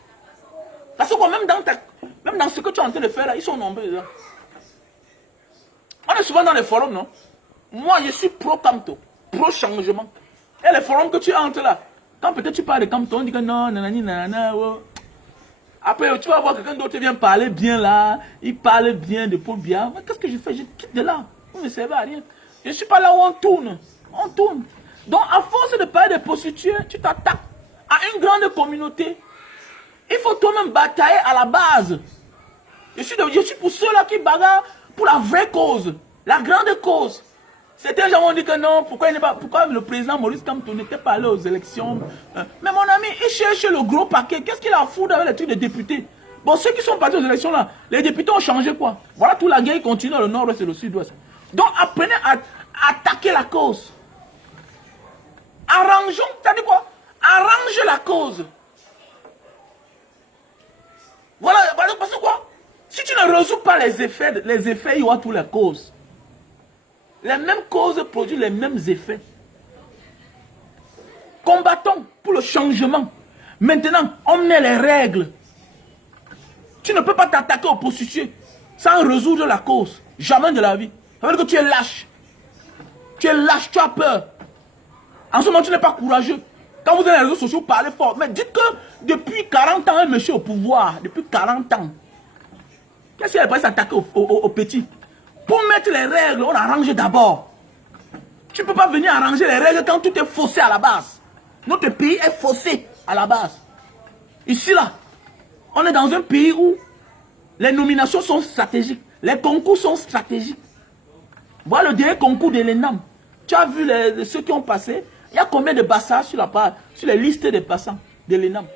Parce que même dans ce que tu es en train de faire là, ils sont nombreux là. On est souvent dans les forums, non? Moi, je suis pro-Camto, pro-changement. Et les forums que tu entres là, quand peut-être tu parles de Camto, on dit que non, nanani, nanana, oh. Après, tu vas voir quelqu'un d'autre vient parler bien là, il parle bien de Paul Biya. Mais qu'est-ce que je fais? Je quitte de là. Vous ne servez à rien. Je ne suis pas là où on tourne. On tourne. Donc, à force de parler de prostituées, tu t'attaques à une grande communauté. Il faut toi-même batailler à la base. Je suis pour ceux-là qui bagarrent pour la vraie cause, la grande cause. Certains gens ont dit que non, pourquoi le président Maurice Kamto n'était pas allé aux élections. Mais mon ami, il cherche le gros paquet. Qu'est-ce qu'il a à foutre avec les trucs de députés? Bon, ceux qui sont partis aux élections là, les députés ont changé quoi? Voilà, toute la guerre continue dans le nord-ouest et le sud-ouest. Donc apprenez à attaquer la cause. Arrangeons, c'est-à-dire quoi? Arrange la cause. Voilà, parce que quoi? Si tu ne résous pas les effets, il y aura toutes les causes. Les mêmes causes produisent les mêmes effets. Combattons pour le changement. Maintenant, on met les règles. Tu ne peux pas t'attaquer aux prostituées. sans résoudre la cause. Jamais de la vie. Ça veut dire que tu es lâche. Tu es lâche, tu as peur. En ce moment, tu n'es pas courageux. Quand vous êtes dans les réseaux sociaux, parlez fort. Mais dites que depuis 40 ans, un monsieur au pouvoir, depuis 40 ans, qu'est-ce qu'il a pas s'attaquer aux petits? Pour mettre les règles, on arrange d'abord. Tu ne peux pas venir arranger les règles quand tout est faussé à la base. Notre pays est faussé à la base. Ici, là, on est dans un pays où les nominations sont stratégiques. Les concours sont stratégiques. Voilà le dernier concours de l'ENAM. Tu as vu ceux qui ont passé. Il y a combien de bastards sur les listes des passants de l'ENAM?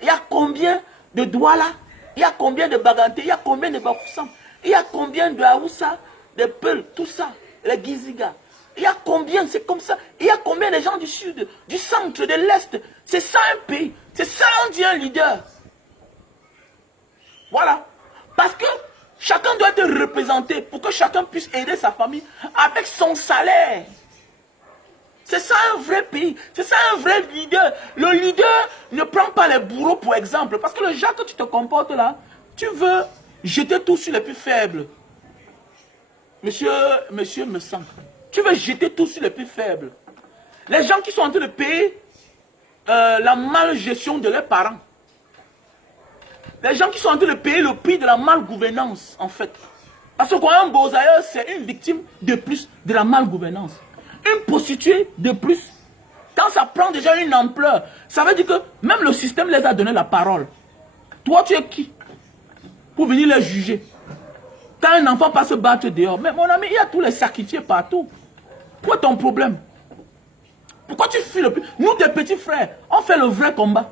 Il y a combien de Douala? Il y a combien de Baganté? Il y a combien de Bafoussam? Il y a combien de Aoussa, de Peul, tout ça, les Giziga? Il y a combien? C'est comme ça. Il y a combien de gens du sud, du centre, de l'est? C'est ça un pays. C'est ça on dit un leader. Voilà. Parce que chacun doit être représenté pour que chacun puisse aider sa famille avec son salaire. C'est ça un vrai pays. C'est ça un vrai leader. Le leader ne prend pas les bourreaux pour exemple. Parce que le genre que tu te comportes là, tu veux jeter tout sur les plus faibles. Monsieur me sent. Tu veux jeter tout sur les plus faibles. Les gens qui sont en train de payer la malgestion de leurs parents. Les gens qui sont en train de payer le prix de la malgouvernance, en fait. Parce qu'un Bozaïeur, c'est une victime de plus de la malgouvernance. Une prostituée de plus. Quand ça prend déjà une ampleur, ça veut dire que même le système les a donné la parole. Toi, tu es qui pour venir les juger? Quand un enfant passe se battre dehors, mais mon ami, il y a tous les sacrifiés partout. Quoi ton problème? Pourquoi tu fuis le plus? Nous, tes petits frères, on fait le vrai combat.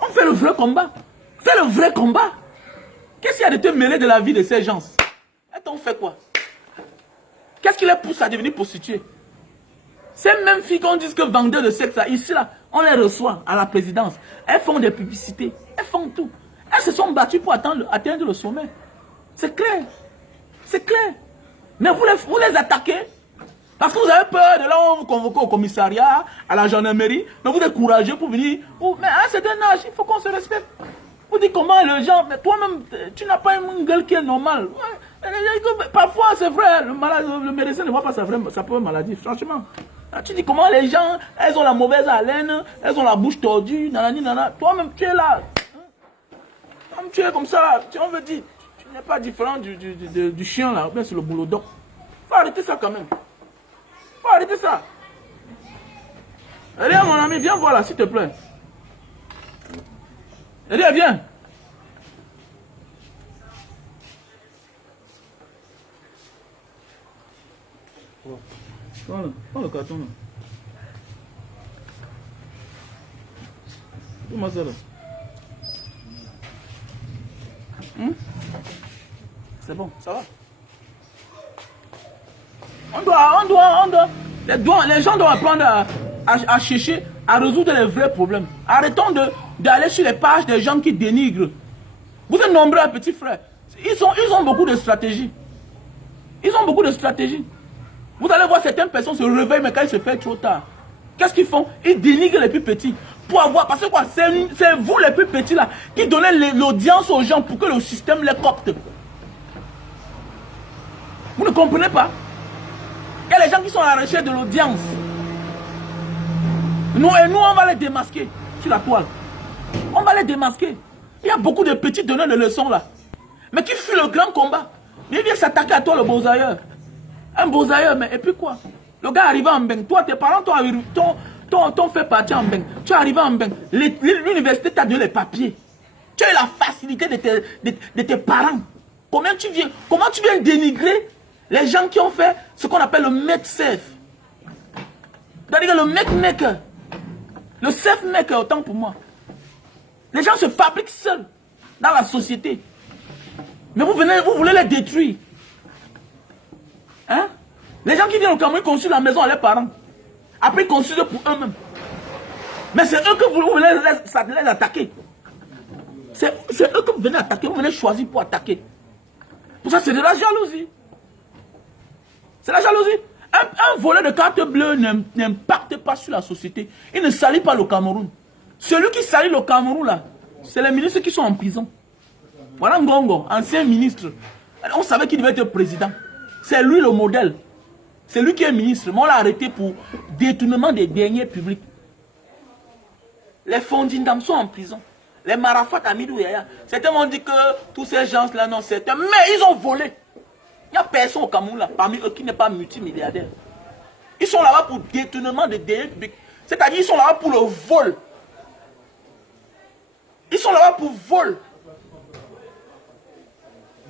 On fait le vrai combat. Fais le vrai combat. Qu'est-ce qu'il y a de te mêler de la vie de ces gens? Et on fait quoi? Qu'est-ce qui les pousse à devenir prostituées? Ces mêmes filles qu'on dit que vendeurs de sexe, là, ici, là, on les reçoit à la présidence. Elles font des publicités. Elles font tout. Elles se sont battues pour atteindre le sommet. C'est clair. C'est clair. Mais vous les attaquez parce que vous avez peur de là où on vous convoque au commissariat, à la gendarmerie. Mais vous êtes courageux pour venir. Mais à un certain âge, il faut qu'on se respecte. Vous dites comment les gens... Mais toi-même, tu n'as pas une gueule qui est normale. Parfois, c'est vrai, le médecin ne voit pas sa propre maladie, franchement. Tu dis comment les gens, elles ont la mauvaise haleine, elles ont la bouche tordue, nanani, nanana. Toi-même, tu es là. Comme tu es comme ça, on veut dire, tu n'es pas différent du chien là, bien sur le boulot d'or. Faut arrêter ça quand même. Faut arrêter ça. Elia, mon ami, viens voir là, s'il te plaît. Elia, viens. Prends le carton là. Comment ça là? C'est bon, ça va. Les gens doivent apprendre à chercher, à résoudre les vrais problèmes. Arrêtons d'aller sur les pages des gens qui dénigrent. Vous êtes nombreux, petits frères. Ils ont beaucoup de stratégies. Ils ont beaucoup de stratégies. Vous allez voir certaines personnes se réveillent, mais quand il se fait trop tard, qu'est-ce qu'ils font? Ils dénigrent les plus petits. Pour avoir, parce que quoi? C'est vous les plus petits là qui donnez l'audience aux gens pour que le système les copte. Vous ne comprenez pas? Il y a les gens qui sont à la recherche de l'audience. Nous, on va les démasquer sur la toile. On va les démasquer. Il y a beaucoup de petits donneurs de leçons là. Mais qui fuient le grand combat. Il vient s'attaquer à toi, le Bozaïeur. Un Bozaïeur, mais et puis quoi? Le gars arrive en Beng. Toi, tes parents t'ont fait partir en Beng. Tu es arrivé en Beng. L'université t'a donné les papiers. Tu as eu la facilité de tes parents. Comment tu viens dénigrer les gens qui ont fait ce qu'on appelle le make safe? C'est-à-dire le make maker. Le safe maker, autant pour moi. Les gens se fabriquent seuls dans la société. Mais vous voulez les détruire. Hein? Les gens qui viennent au Cameroun construisent la maison à leurs parents. Après, ils construisent pour eux-mêmes. Mais c'est eux que vous venez les attaquer. C'est eux que vous venez attaquer. Vous venez choisir pour attaquer. Pour ça, c'est de la jalousie. C'est la jalousie. Un volet de carte bleue n'impacte pas sur la société. Il ne salit pas le Cameroun. Celui qui salit le Cameroun, là, c'est les ministres qui sont en prison. Voilà Ngongo, ancien ministre. On savait qu'il devait être président. C'est lui le modèle. C'est lui qui est ministre. Mais on l'a arrêté pour détournement des deniers publics. Les Fondindam sont en prison. Les Marafat Amidou Yaya. Certains m'ont dit que tous ces gens-là, non, certains. Mais ils ont volé. Il n'y a personne au Cameroun là, parmi eux qui n'est pas multimilliardaire. Ils sont là-bas pour détournement des deniers publics. C'est-à-dire qu'ils sont là-bas pour le vol. Ils sont là-bas pour vol.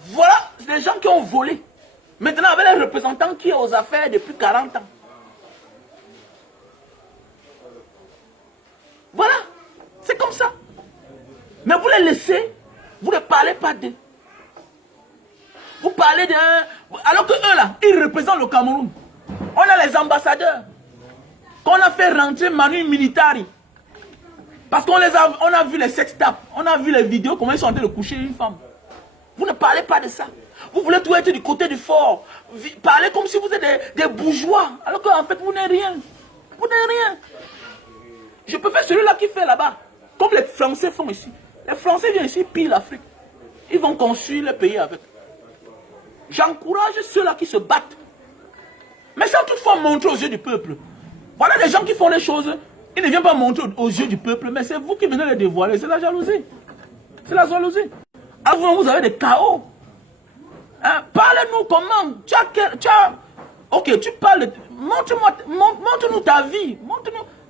Voilà les gens qui ont volé. Maintenant, avec les représentants qui sont aux affaires depuis 40 ans. Voilà. C'est comme ça. Mais vous les laissez, vous ne parlez pas d'eux. Vous parlez d'un... Alors que eux là, ils représentent le Cameroun. On a les ambassadeurs. Qu'on a fait rentrer Manu Militari. Parce qu'on a vu les sextapes. On a vu les vidéos, comment ils sont en train de coucher une femme. Vous ne parlez pas de ça. Vous voulez tout être du côté du fort. Parlez comme si vous êtes des bourgeois. Alors qu'en fait, vous n'êtes rien. Vous n'êtes rien. Je peux faire celui-là qui fait là-bas. Comme les Français font ici. Les Français viennent ici, pillent l'Afrique. Ils vont construire le pays avec. J'encourage ceux-là qui se battent. Mais sans toutefois montrer aux yeux du peuple. Voilà les gens qui font les choses. Ils ne viennent pas montrer aux yeux du peuple. Mais c'est vous qui venez les dévoiler. C'est la jalousie. C'est la jalousie. Alors vous avez des chaos. Hein? Parlez-nous comment. Ok, tu parles. Montre-nous ta vie.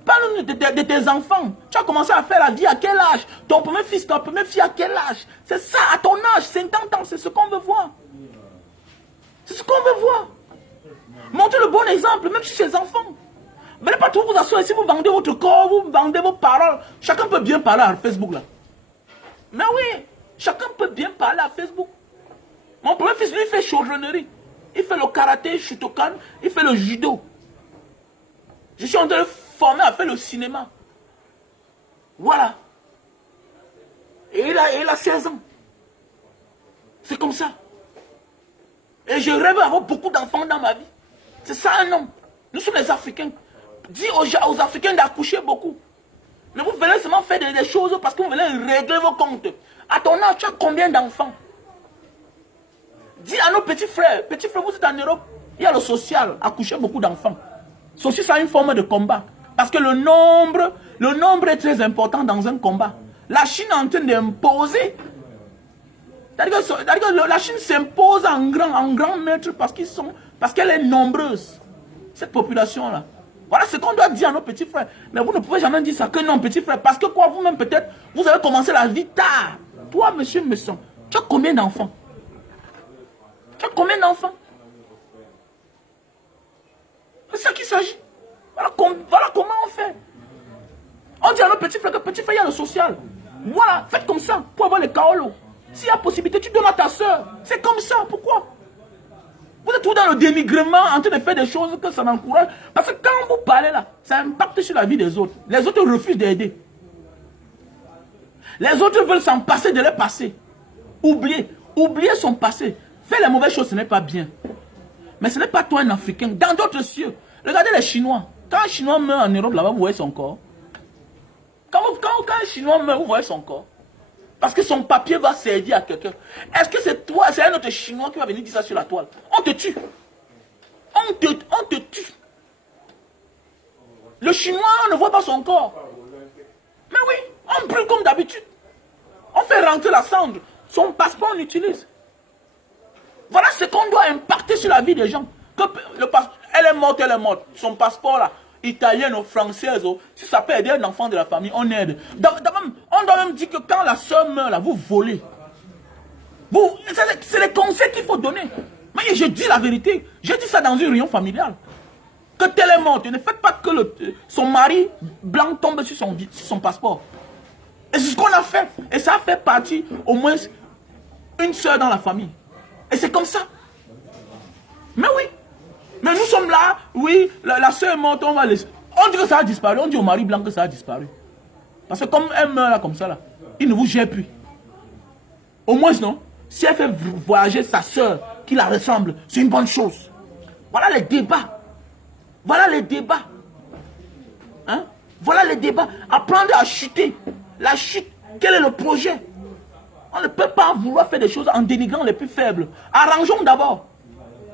Parle-nous de tes enfants. Tu as commencé à faire la vie à quel âge? Ton premier fils, ta première fille à quel âge? C'est ça, à ton âge, 50 ans, c'est ce qu'on veut voir. C'est ce qu'on veut voir. Montrez le bon exemple, même si c'est les enfants. Venez pas trop vous asseoir ici, vous vendez votre corps, vous vendez vos paroles. Chacun peut bien parler à Facebook là. Mais oui, chacun peut bien parler à Facebook. Mon premier fils, lui, il fait chaudronnerie. Il fait le karaté, Shutokan, il fait le judo. Je suis en train de le former à faire le cinéma. Voilà. Et il a 16 ans. C'est comme ça. Et je rêve d'avoir beaucoup d'enfants dans ma vie. C'est ça un homme. Nous sommes les Africains. Dis aux Africains d'accoucher beaucoup. Mais vous venez seulement faire des choses parce que vous venez régler vos comptes. À ton âge, tu as combien d'enfants? Dis à nos petits frères, vous êtes en Europe, il y a le social, accoucher beaucoup d'enfants. Ceci, c'est une forme de combat. Parce que le nombre est très important dans un combat. La Chine est en train d'imposer. C'est-à-dire que la Chine s'impose en grand maître parce qu'elle est nombreuse. Cette population-là. Voilà ce qu'on doit dire à nos petits frères. Mais vous ne pouvez jamais dire ça que non, petits frères. Parce que quoi, vous-même peut-être, vous avez commencé la vie tard. Toi, monsieur Messon, tu as combien d'enfants? Tu as combien d'enfants? C'est ça qu'il s'agit. Voilà comment on fait. On dit à nos petits frères que petit frère, il y a le social. Voilà, faites comme ça pour avoir les kaolos. S'il y a possibilité, tu donnes à ta soeur. C'est comme ça, pourquoi? Vous êtes tout dans le dénigrement, en train de faire des choses que ça m'encourage. Parce que quand vous parlez là, ça impacte sur la vie des autres. Les autres refusent d'aider. Les autres veulent s'en passer de leur passé. Oublier son passé. Faire les mauvaises choses, ce n'est pas bien. Mais ce n'est pas toi un Africain. Dans d'autres cieux, regardez les Chinois. Quand un Chinois meurt en Europe, là-bas, vous voyez son corps. Quand un Chinois meurt, vous voyez son corps. Parce que son papier va servir à quelqu'un. Est-ce que c'est toi, c'est un autre Chinois qui va venir dire ça sur la toile? On te tue. On te tue. Le Chinois, on ne voit pas son corps. Mais oui, on brûle comme d'habitude. On fait rentrer la cendre. Son passeport, on l'utilise. Voilà ce qu'on doit impacter sur la vie des gens. Elle est morte. Son passeport là, italien ou française, si ça peut aider un enfant de la famille, on aide. On doit même dire que quand la soeur meurt là, vous volez. C'est les conseils qu'il faut donner. Mais je dis la vérité. Je dis ça dans une réunion familiale. Que telle est morte, ne faites pas que son mari blanc tombe sur son passeport. Et c'est ce qu'on a fait. Et ça a fait partie au moins une soeur dans la famille. Et c'est comme ça. Mais oui. Mais nous sommes là, oui, la soeur est morte, on va laisser. On dit que ça a disparu, on dit au mari blanc que ça a disparu. Parce que comme elle meurt là, comme ça, là, il ne vous gère plus. Au moins, non, si elle fait voyager sa soeur qui la ressemble, c'est une bonne chose. Voilà les débats. Voilà les débats. Hein? Voilà les débats. Apprendre à chuter. La chute, quel est le projet? On ne peut pas vouloir faire des choses en dénigrant les plus faibles. Arrangeons d'abord.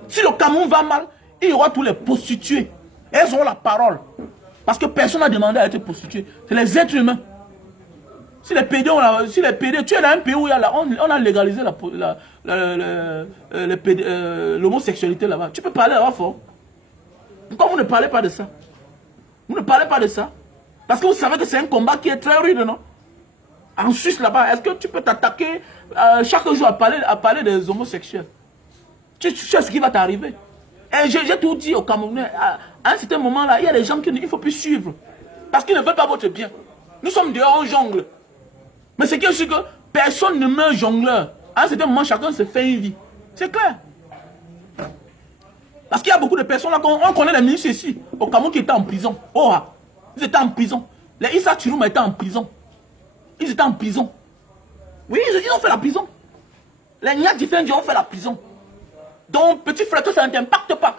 Si le Cameroun va mal, il y aura tous les prostituées. Elles auront la parole. Parce que personne n'a demandé à être prostitué. C'est les êtres humains. Si les PD, tu es dans un pays où on a légalisé l'homosexualité là-bas. Tu peux parler là-bas fort. Pourquoi vous ne parlez pas de ça? Vous ne parlez pas de ça? Parce que vous savez que c'est un combat qui est très rude, non? En Suisse là-bas, est-ce que tu peux t'attaquer chaque jour à parler des homosexuels? Tu sais ce qui va t'arriver. Et j'ai tout dit aux Camerounais. À un certain moment là, il y a des gens qu'il ne faut plus suivre. Parce qu'ils ne veulent pas votre bien. Nous sommes dehors, on jongle. Mais c'est que personne ne meurt jongleur. À un certain moment, chacun se fait une vie. C'est clair. Parce qu'il y a beaucoup de personnes là, on connaît les ministres ici, au Cameroun qui étaient en prison. Oh, ils étaient en prison. Les Issa Tunoum étaient en prison. Ils étaient en prison. Oui, ils ont fait la prison. Les Nia Diffendi ont fait la prison. Donc, petit frère, que ça ne t'impacte pas.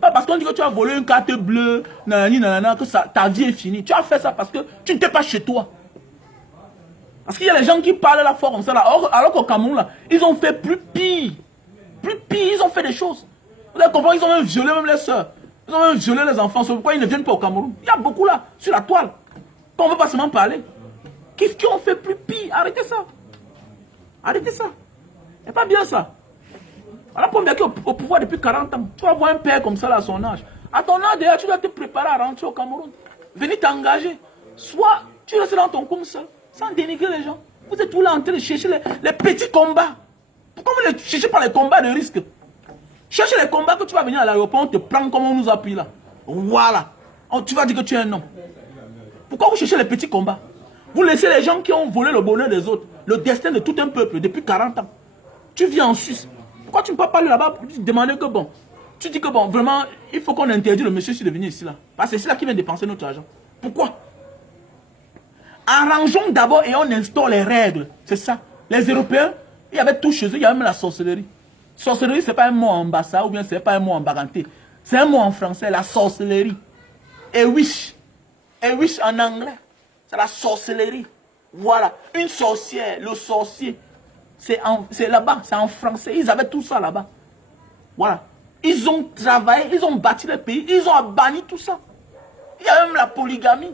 Pas parce qu'on dit que tu as volé une carte bleue, nanana, que ta vie est finie. Tu as fait ça parce que tu n'étais pas chez toi. Parce qu'il y a les gens qui parlent là fort comme ça, là, alors qu'au Cameroun, là, ils ont fait plus pire. Plus pire, ils ont fait des choses. Vous avez compris, ils ont même violé même les soeurs. Ils ont même violé les enfants. C'est pourquoi ils ne viennent pas au Cameroun. Il y a beaucoup là, sur la toile. On ne veut pas seulement parler. Qu'est-ce qu'ils ont fait plus pire? Arrêtez ça. Arrêtez ça. C'est pas bien ça. Alors, pour me dire au pouvoir depuis 40 ans, tu vas voir un père comme ça là, à son âge. À ton âge, déjà, tu dois te préparer à rentrer au Cameroun. Venir t'engager. Soit tu restes dans ton coin seul, sans dénigrer les gens. Vous êtes tous là en train de chercher les petits combats. Pourquoi vous ne cherchez pas les combats de risque? Cherchez les combats que tu vas venir à l'aéroport, on te prend comme on nous a pris là. Voilà. Tu vas dire que tu es un homme. Pourquoi vous cherchez les petits combats? Vous laissez les gens qui ont volé le bonheur des autres, le destin de tout un peuple depuis 40 ans. Tu vis en Suisse. Pourquoi tu ne peux pas aller là-bas pour demander que bon, tu dis que bon, vraiment, il faut qu'on interdise le monsieur de venir ici là. Parce que c'est là qui vient dépenser notre argent. Pourquoi? Arrangeons d'abord et on instaure les règles. C'est ça. Les Européens, il y avait tout chez eux, il y avait même la sorcellerie. Sorcellerie, ce n'est pas un mot en bassa ou bien ce n'est pas un mot en baganté. C'est un mot en français, la sorcellerie. Et wish. Et wish en anglais. C'est la sorcellerie. Voilà. Une sorcière, le sorcier. C'est là-bas, c'est en français. Ils avaient tout ça là-bas. Voilà. Ils ont travaillé, ils ont bâti le pays, ils ont banni tout ça. Il y avait même la polygamie.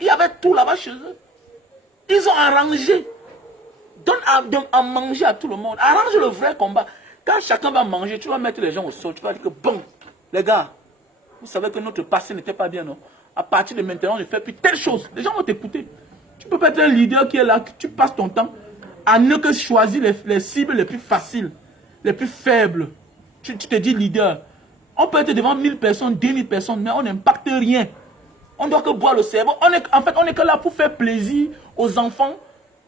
Il y avait tout là-bas chez eux. Ils ont arrangé. Donne à manger à tout le monde. Arrange le vrai combat. Quand chacun va manger, tu vas mettre les gens au sol. Tu vas dire que bon, les gars, vous savez que notre passé n'était pas bien, non? À partir de maintenant, je fais plus telle chose. Les gens vont t'écouter. Tu peux pas être un leader qui est là, tu passes ton temps à ne que choisir les cibles les plus faciles, les plus faibles. Tu te dis leader. On peut être devant 1000 personnes, 2000 personnes, mais on n'impacte rien. On doit que boire le cerveau. En fait, on est que là pour faire plaisir aux enfants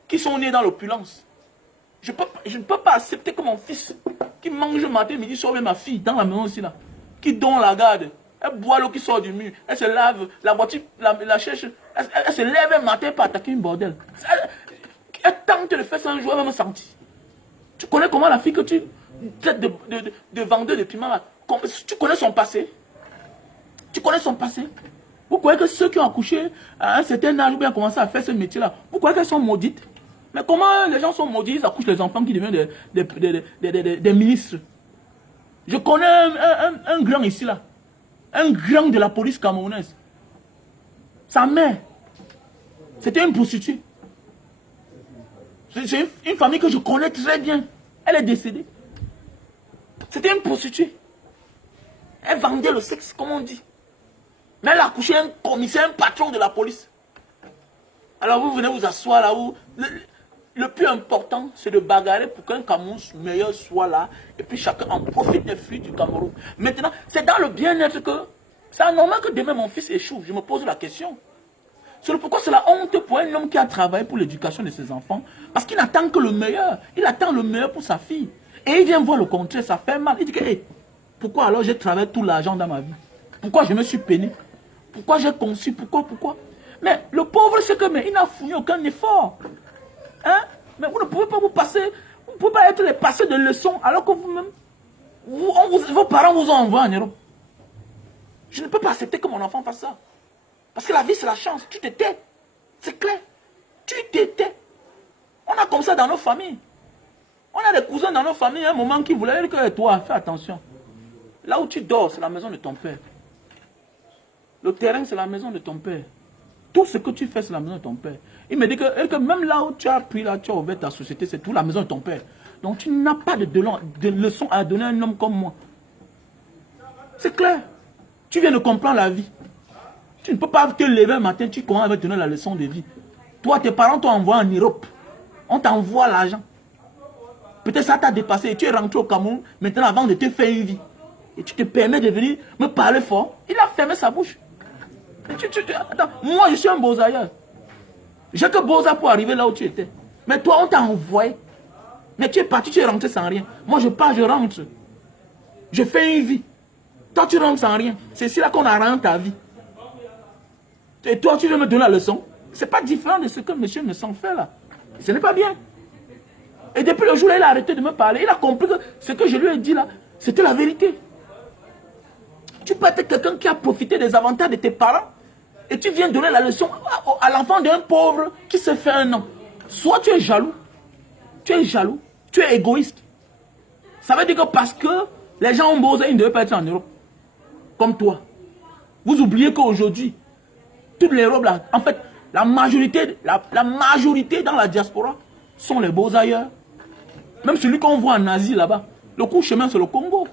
qui sont nés dans l'opulence. Je ne peux pas accepter que mon fils, qui mange matin, midi, soir, ma fille, dans la maison aussi là, qui donne la garde, elle boit l'eau qui sort du mur, elle se lave, la voiture, la cherche, elle se lève un matin pour attaquer une bordel. Elle tente de faire ça un jour, elle va me sentir. Tu connais comment la fille que tu traites de vendeur de piment là, tu connais son passé? Tu connais son passé? Vous croyez que ceux qui ont accouché à un certain âge ou bien commencé à faire ce métier-là, vous croyez qu'elles sont maudites? Mais comment les gens sont maudits, ils accouchent les enfants qui deviennent des ministres? Je connais un grand ici là, un grand de la police camerounaise. Sa mère, c'était une prostituée. C'est une famille que je connais très bien. Elle est décédée. C'était une prostituée. Elle vendait le sexe, comme on dit. Mais elle a accouché un commissaire, un patron de la police. Alors vous venez vous asseoir là où... Le plus important, c'est de bagarrer pour qu'un Cameroun meilleur soit là. Et puis chacun en profite des fruits du Cameroun. Maintenant, c'est dans le bien-être que... C'est anormal que demain mon fils échoue. Je me pose la question. C'est pourquoi c'est la honte pour un homme qui a travaillé pour l'éducation de ses enfants. Parce qu'il n'attend que le meilleur. Il attend le meilleur pour sa fille. Et il vient voir le contraire, ça fait mal. Il dit que, hey, pourquoi alors j'ai travaillé tout l'argent dans ma vie? Pourquoi je me suis peiné? Pourquoi j'ai conçu? Pourquoi? Mais le pauvre, c'est que, mais il n'a fourni aucun effort. Hein? Mais vous ne pouvez pas vous passer, vous ne pouvez pas être les passés de leçons alors que vous-même, vos parents vous ont envoyé en Europe. Je ne peux pas accepter que mon enfant fasse ça. Parce que la vie, c'est la chance. Tu te tais. C'est clair. Tu te tais. On On a comme ça dans nos familles. On a des cousins dans nos familles, à un moment qui voulaient dire que toi, fais attention. Là où tu dors, c'est la maison de ton père. Le terrain, c'est la maison de ton père. Tout ce que tu fais, c'est la maison de ton père. Il me dit que même là où tu as pris, là, tu as ouvert ta société, c'est tout la maison de ton père. Donc tu n'as pas de leçon à donner à un homme comme moi. C'est clair. Tu viens de comprendre la vie. Tu ne peux pas te lever un matin, tu commences à te donner la leçon de vie. Toi, tes parents t'ont envoyé en Europe. On t'envoie l'argent. Peut-être ça t'a dépassé et tu es rentré au Cameroun maintenant avant de te faire une vie. Et tu te permets de venir me parler fort. Il a fermé sa bouche. Attends, moi je suis un Bozaïeur. J'ai que Boza pour arriver là où tu étais. Mais toi on t'a envoyé. Mais tu es parti, tu es rentré sans rien. Moi je pars, je rentre. Je fais une vie. Toi tu rentres sans rien. C'est ici là qu'on a rendu ta vie. Et toi tu veux me donner la leçon. C'est pas différent de ce que monsieur me sent faire là. Ce n'est pas bien. Et depuis le jour là il a arrêté de me parler. Il a compris que ce que je lui ai dit là, c'était la vérité. Tu peux être quelqu'un qui a profité des avantages de tes parents et tu viens donner la leçon à l'enfant d'un pauvre qui se fait un nom. Soit tu es jaloux, tu es égoïste. Ça veut dire que parce que les gens ont besoin, ils ne devaient pas être en Europe. Comme toi. Vous oubliez qu'aujourd'hui, toute l'Europe là, en fait, la majorité dans la diaspora sont les beaux ailleurs. Même celui qu'on voit en Asie là-bas, le coup de chemin c'est le Congo.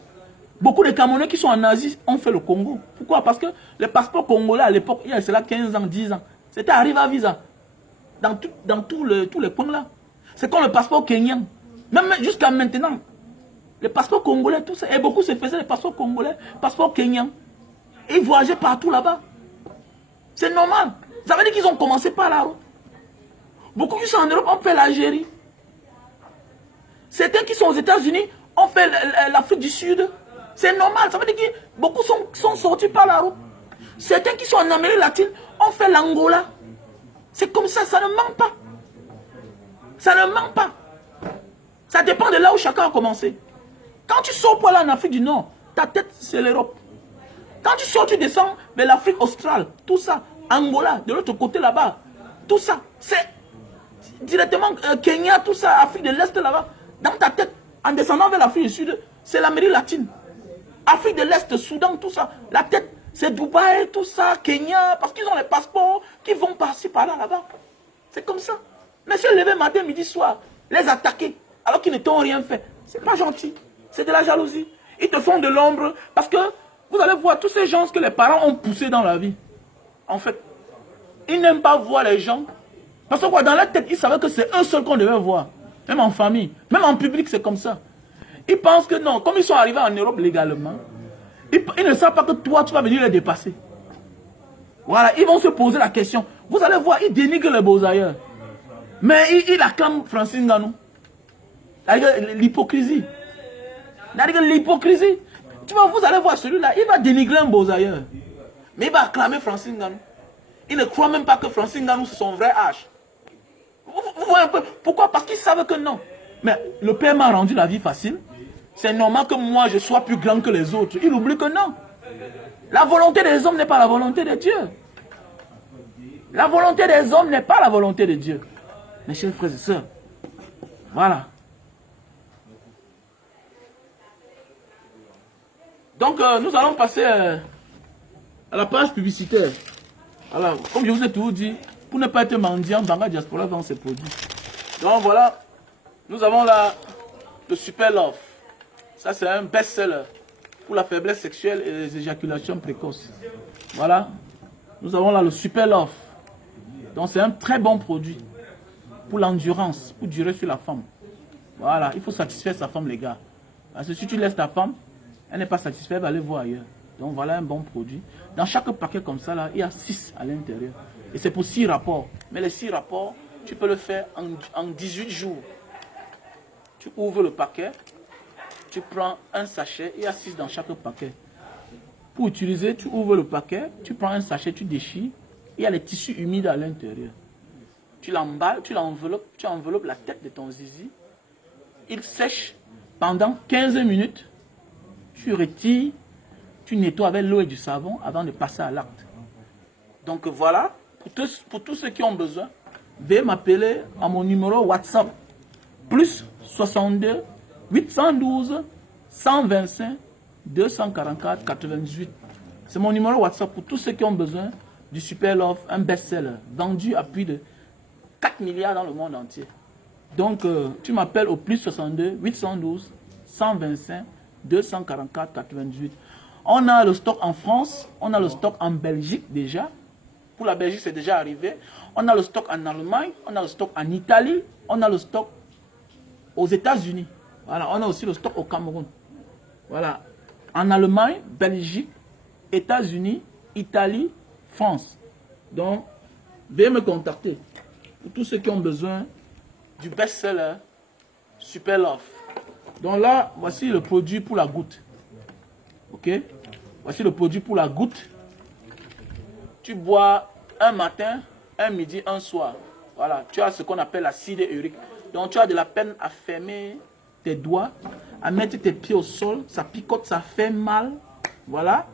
Beaucoup de Camerounais qui sont en Asie ont fait le Congo. Pourquoi? Parce que le passeport congolais à l'époque, il y a cela 15 ans, 10 ans, c'était Arriva Visa. Dans tous les coins là. C'est comme le passeport kenyan. Même jusqu'à maintenant, les passeports congolais, tout ça, et beaucoup se faisaient les passeports congolais, passeports kenyans. Et ils voyageaient partout là-bas. C'est normal. Ça veut dire qu'ils ont commencé par la route. Beaucoup qui sont en Europe ont fait l'Algérie. Certains qui sont aux États-Unis ont fait l'Afrique du Sud. C'est normal, ça veut dire que beaucoup sont sortis par la route. Certains qui sont en Amérique latine ont fait l'Angola. C'est comme ça, ça ne manque pas. Ça ne manque pas. Ça dépend de là où chacun a commencé. Quand tu sors pour aller en Afrique du Nord, ta tête c'est l'Europe. Quand tu sors, tu descends vers l'Afrique australe, tout ça, Angola, de l'autre côté là-bas, tout ça, c'est directement Kenya, tout ça, Afrique de l'Est là-bas. Dans ta tête, en descendant vers l'Afrique du Sud, c'est l'Amérique latine. Afrique de l'Est, Soudan, tout ça. La tête, c'est Dubaï, tout ça, Kenya, parce qu'ils ont les passeports qui vont passer par là, là-bas. C'est comme ça. Mais se lever matin, midi, soir, les attaquer, alors qu'ils ne t'ont rien fait, c'est pas gentil. C'est de la jalousie. Ils te font de l'ombre, parce que vous allez voir tous ces gens que les parents ont poussés dans la vie. En fait, ils n'aiment pas voir les gens. Parce que quoi, dans leur tête, ils savaient que c'est eux seuls qu'on devait voir. Même en famille, même en public, c'est comme ça. Ils pensent que non, comme ils sont arrivés en Europe légalement, ils ne savent pas que toi, tu vas venir les dépasser. Voilà, ils vont se poser la question. Vous allez voir, ils dénigrent les beaux ailleurs. Mais ils acclament Francine Nganou. L'hypocrisie. L'hypocrisie. Tu vois, vous allez voir celui-là, il va dénigrer un beau ailleurs. Mais il va acclamer Francine Nganou. Il ne croit même pas que Francine Nganou, c'est son vrai âge. Vous voyez un peu. Pourquoi? Parce qu'ils savent que non. Mais le père m'a rendu la vie facile. C'est normal que moi, je sois plus grand que les autres. Il oublie que non. La volonté des hommes n'est pas la volonté de Dieu. La volonté des hommes n'est pas la volonté de Dieu. Mes chers frères et sœurs. Voilà. Donc, nous allons passer à la page publicitaire. Alors, comme je vous ai toujours dit, pour ne pas être mendiant, Banga Diaspora vend ses produits. Donc voilà, nous avons là le Super Love. Ça, c'est un best-seller pour la faiblesse sexuelle et les éjaculations précoces. Voilà, nous avons là le Super Love. Donc c'est un très bon produit pour l'endurance, pour durer sur la femme. Voilà, il faut satisfaire sa femme, les gars. Parce que si tu laisses ta femme, elle n'est pas satisfaite, elle va aller voir ailleurs. Donc voilà un bon produit. Dans chaque paquet comme ça, là, il y a 6 à l'intérieur. Et c'est pour 6 rapports. Mais les 6 rapports, tu peux le faire en 18 jours. Tu ouvres le paquet, tu prends un sachet, il y a 6 dans chaque paquet. Pour utiliser, tu ouvres le paquet, tu prends un sachet, tu déchires, il y a les tissus humides à l'intérieur. Tu l'emballes, tu enveloppes la tête de ton zizi. Il sèche pendant 15 minutes. Tu retires, tu nettoies avec l'eau et du savon avant de passer à l'acte. Donc voilà, pour tous ceux qui ont besoin, veuillez m'appeler à mon numéro WhatsApp. Plus 62 812 125 244 98. C'est mon numéro WhatsApp pour tous ceux qui ont besoin du Super Love, un best-seller, vendu à plus de 4 milliards dans le monde entier. Donc, tu m'appelles au plus 62 812 125 244 98. On a le stock en France, on a le stock en Belgique déjà. Pour la Belgique, c'est déjà arrivé. On a le stock en Allemagne, on a le stock en Italie, on a le stock aux États-Unis. Voilà, on a aussi le stock au Cameroun. Voilà, en Allemagne, Belgique, États-Unis, Italie, France. Donc, veuillez me contacter pour tous ceux qui ont besoin du best-seller Super Love. Donc là, voici le produit pour la goutte. Ok? Voici le produit pour la goutte. Tu bois un matin, un midi, un soir. Voilà, tu as ce qu'on appelle l'acide urique. Donc tu as de la peine à fermer tes doigts, à mettre tes pieds au sol, ça picote, ça fait mal. Voilà.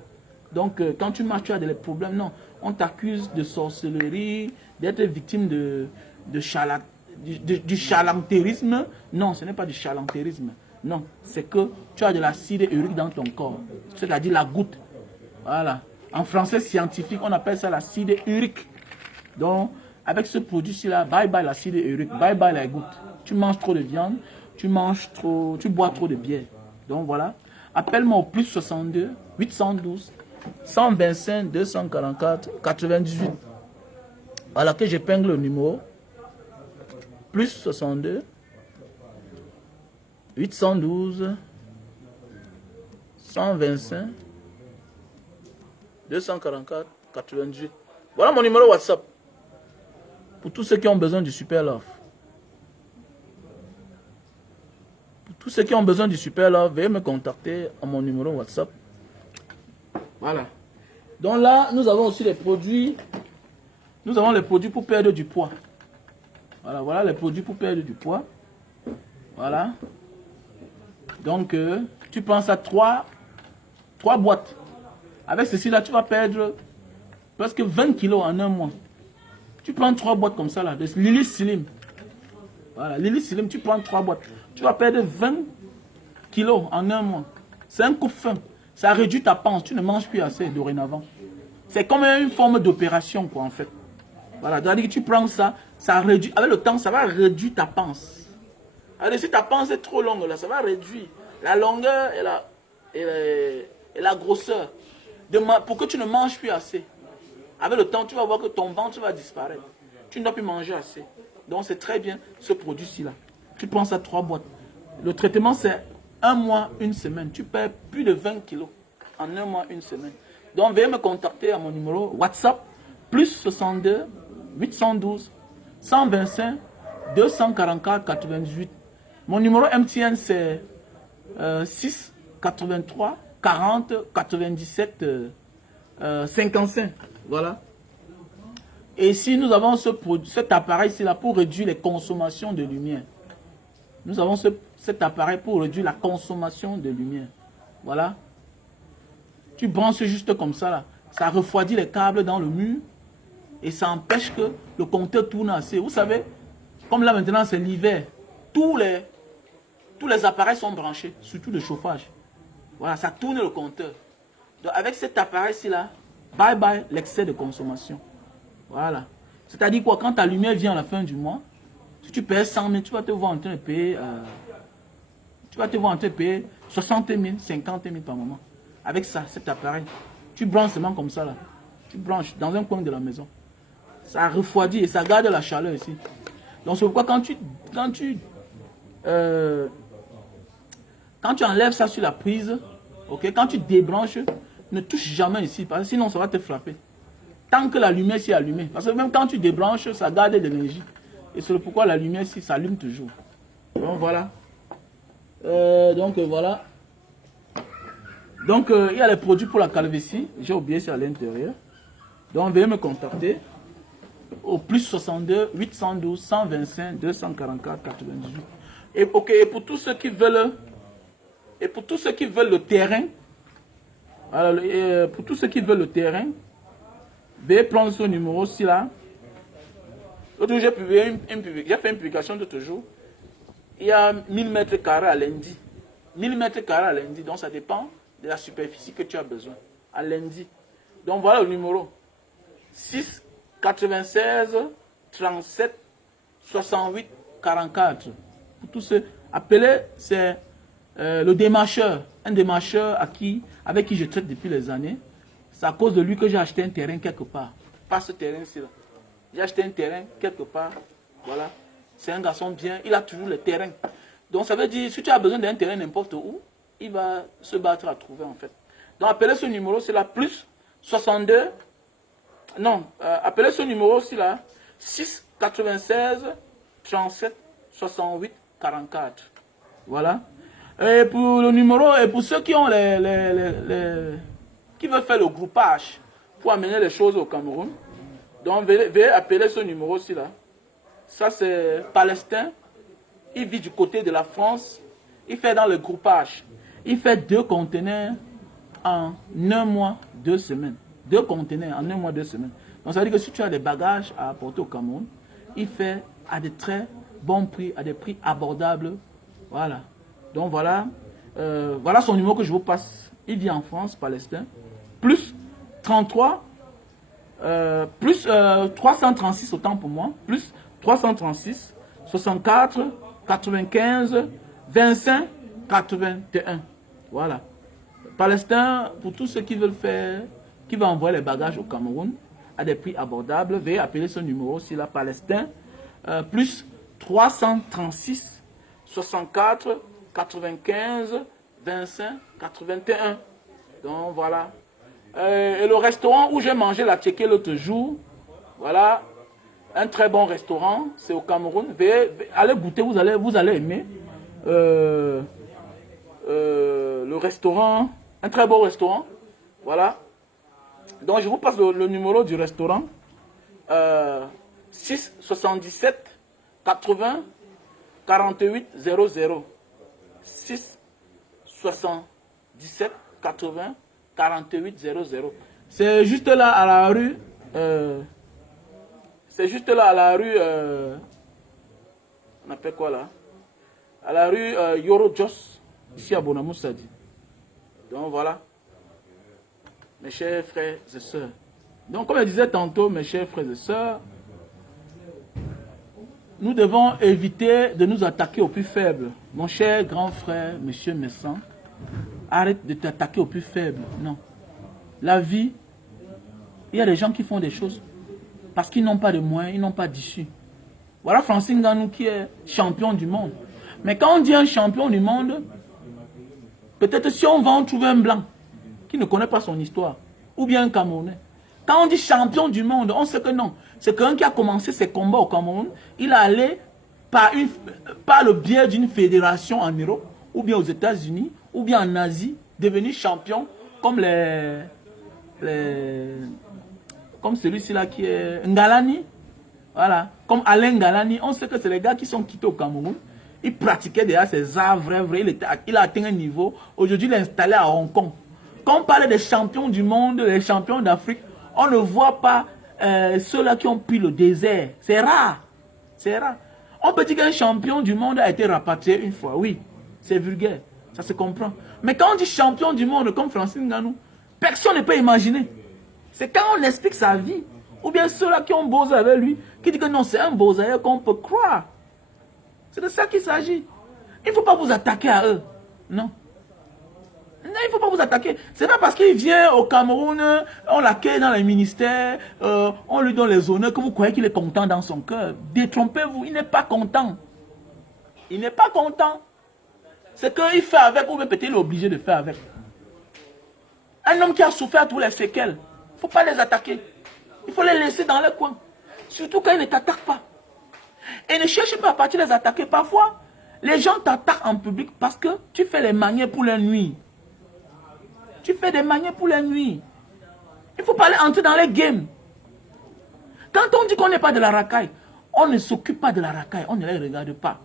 Donc quand tu marches, tu as des problèmes. Non, on t'accuse de sorcellerie, d'être victime du charlatanisme. Non, ce n'est pas du charlatanisme. Non, c'est que tu as de l'acide urique dans ton corps. C'est-à-dire la goutte. Voilà. En français scientifique, on appelle ça l'acide urique. Donc, avec ce produit-ci là, bye bye l'acide urique, bye bye la goutte. Tu manges trop de viande, tu bois trop de bière. Donc voilà. Appelle-moi au plus 62 812 125 244 98. Voilà que j'épingle le numéro. Plus 62 812 125 244 98. Voilà mon numéro WhatsApp. Pour tous ceux qui ont besoin du Super Love. Pour tous ceux qui ont besoin du Super Love, veuillez me contacter à mon numéro WhatsApp. Voilà. Donc là, nous avons aussi les produits. Nous avons les produits pour perdre du poids. Voilà, voilà les produits pour perdre du poids. Voilà. Donc, tu prends ça 3 boîtes. Avec ceci-là, tu vas perdre presque 20 kilos en un mois. Tu prends 3 boîtes comme ça, là, de Lily Slim. Voilà, Lily Slim, tu prends 3 boîtes. Tu vas perdre 20 kilos en un mois. C'est un coupe-faim. Ça réduit ta panse. Tu ne manges plus assez dorénavant. C'est comme une forme d'opération, quoi, en fait. Voilà, c'est-à-dire que tu prends ça, ça réduit. Avec le temps, ça va réduire ta panse. Alors, si ta panse est trop longue, là, ça va réduire la longueur et la grosseur. Pour que tu ne manges plus assez. Avec le temps, tu vas voir que ton ventre va disparaître. Tu ne dois plus manger assez. Donc, c'est très bien ce produit-ci là. Tu prends ça 3 boîtes. Le traitement, c'est 1 mois, 1 semaine. Tu perds plus de 20 kilos en 1 mois, 1 semaine. Donc, veuillez me contacter à mon numéro WhatsApp, plus 62 812 125 244 98. Mon numéro MTN, c'est 6 83 40 97 55. Voilà. Et ici, nous avons cet appareil-ci là pour réduire les consommations de lumière. Nous avons cet appareil pour réduire la consommation de lumière. Voilà. Tu branches juste comme ça là. Ça refroidit les câbles dans le mur. Et ça empêche que le compteur tourne assez. Vous savez, comme là maintenant c'est l'hiver, tous les appareils sont branchés, surtout le chauffage. Voilà, ça tourne le compteur. Donc avec cet appareil-ci là, bye bye l'excès de consommation. Voilà. C'est-à-dire quoi, quand ta lumière vient à la fin du mois, si tu payes 100 000, tu vas te voir en train de payer, 60 000, 50 000 par moment. Avec ça, cet appareil. Tu branches seulement comme ça là. Tu branches dans un coin de la maison. Ça refroidit et ça garde la chaleur ici. Donc c'est pourquoi quand tu enlèves ça sur la prise, ok, quand tu débranches, ne touche jamais ici, parce que sinon ça va te frapper. Tant que la lumière ici est allumée. Parce que même quand tu débranches, ça garde de l'énergie. Et c'est pourquoi la lumière ici s'allume toujours. Donc voilà. Voilà. Donc il y a les produits pour la calvitie. J'ai oublié ça à l'intérieur. Donc veuillez me contacter au plus 62 812 125 244 98. Et pour tous ceux qui veulent le terrain, alors, pour tous ceux qui veulent le terrain, veuillez prendre ce numéro-ci là. L'autre jour, j'ai fait une publication l'autre jour. Il y a 1000 mètres carrés à lundi. 1000 mètres carrés à lundi. Donc, ça dépend de la superficie que tu as besoin. À lundi. Donc, voilà le numéro. 6 96 37 68 44. Pour tous ceux appelés, c'est le démarcheur. Un démarcheur avec qui je traite depuis les années. C'est à cause de lui que j'ai acheté un terrain quelque part. Pas ce terrain-ci là. J'ai acheté un terrain quelque part. Voilà. C'est un garçon bien. Il a toujours le terrain. Donc ça veut dire, si tu as besoin d'un terrain n'importe où, il va se battre à trouver en fait. Donc appelez ce numéro, c'est la plus 62. Non, appelez ce numéro aussi là. 6 96 37 68 44. Voilà. Et pour le numéro, et pour ceux qui ont qui veulent faire le groupage pour amener les choses au Cameroun, donc veuillez appeler ce numéro aussi là. Ça c'est Palestin. Il vit du côté de la France. Il fait dans le groupage. Il fait 2 conteneurs en 1 mois, 2 semaines. 2 conteneurs en 1 mois, 2 semaines. Donc ça veut dire que si tu as des bagages à apporter au Cameroun, il fait à de très bons prix, à des prix abordables. Voilà. Donc voilà. Voilà son numéro que je vous passe. Il vit en France, Palestin. Plus 33, plus 336 autant pour moi. Plus 336, 64, 95, 25, 81. Voilà. Palestin, pour tous ceux qui veulent faire, qui veulent envoyer les bagages au Cameroun à des prix abordables, veuillez appeler ce numéro, c'est la Palestin, plus 336, 64, 95, 25, 81. Donc voilà. Et le restaurant où j'ai mangé la tchéké l'autre jour, voilà, un très bon restaurant, c'est au Cameroun. Allez goûter, vous allez aimer. Le restaurant, un très beau restaurant. Voilà. Donc je vous passe le numéro du restaurant. 6 77 80 48 00. 6 77 80 48 00. C'est juste là à la rue. C'est juste là à la rue. On appelle quoi là? À la rue Yoro Jos, ici à Bonamoussadi. Donc voilà. Mes chers frères et sœurs. Donc comme je disais tantôt, mes chers frères et sœurs, nous devons éviter de nous attaquer aux plus faibles. Mon cher grand frère, monsieur Messan, arrête de t'attaquer aux plus faibles. Non. La vie, il y a des gens qui font des choses parce qu'ils n'ont pas de moyens, ils n'ont pas d'issue. Voilà Francine Nganou qui est champion du monde. Mais quand on dit un champion du monde, peut-être si on va en trouver un blanc qui ne connaît pas son histoire, ou bien un Camerounais. Quand on dit champion du monde, on sait que non. C'est quelqu'un qui a commencé ses combats au Cameroun. Il est allé par le biais d'une fédération en Europe, ou bien aux États-Unis, ou bien en Asie, devenir champion comme comme celui-ci là qui est Ngalani. Voilà. Comme Alain Ngalani. On sait que c'est les gars qui sont quittés au Cameroun. Il pratiquait déjà ses arts vrai. Il a atteint un niveau. Aujourd'hui, il est installé à Hong Kong. Quand on parle des champions du monde, des champions d'Afrique, on ne voit pas ceux-là qui ont pris le désert. C'est rare. C'est rare. On peut dire qu'un champion du monde a été rapatrié une fois. Oui, c'est vulgaire. Ça se comprend. Mais quand on dit champion du monde comme Francine Nganou, personne ne peut imaginer. C'est quand on explique sa vie. Ou bien ceux-là qui ont bossé avec lui, qui disent que non, c'est un Bozaïen qu'on peut croire. C'est de ça qu'il s'agit. Il ne faut pas vous attaquer à eux. Non. Non, il ne faut pas vous attaquer. C'est pas parce qu'il vient au Cameroun, on l'accueille dans les ministères, on lui donne les honneurs que vous croyez qu'il est content dans son cœur. Détrompez-vous, il n'est pas content. Il n'est pas content. C'est qu'il fait avec, ou bien peut-être il est obligé de faire avec. Un homme qui a souffert tous les séquelles, il ne faut pas les attaquer. Il faut les laisser dans le coin. Surtout quand ils ne t'attaquent pas. Et ne cherchez pas à partir les attaquer. Parfois, les gens t'attaquent en public parce que tu fais les manières pour la nuit. Tu fais des manières pour la nuit. Il ne faut pas aller entrer dans les games. Quand on dit qu'on n'est pas de la racaille, on ne s'occupe pas de la racaille. On ne les regarde pas.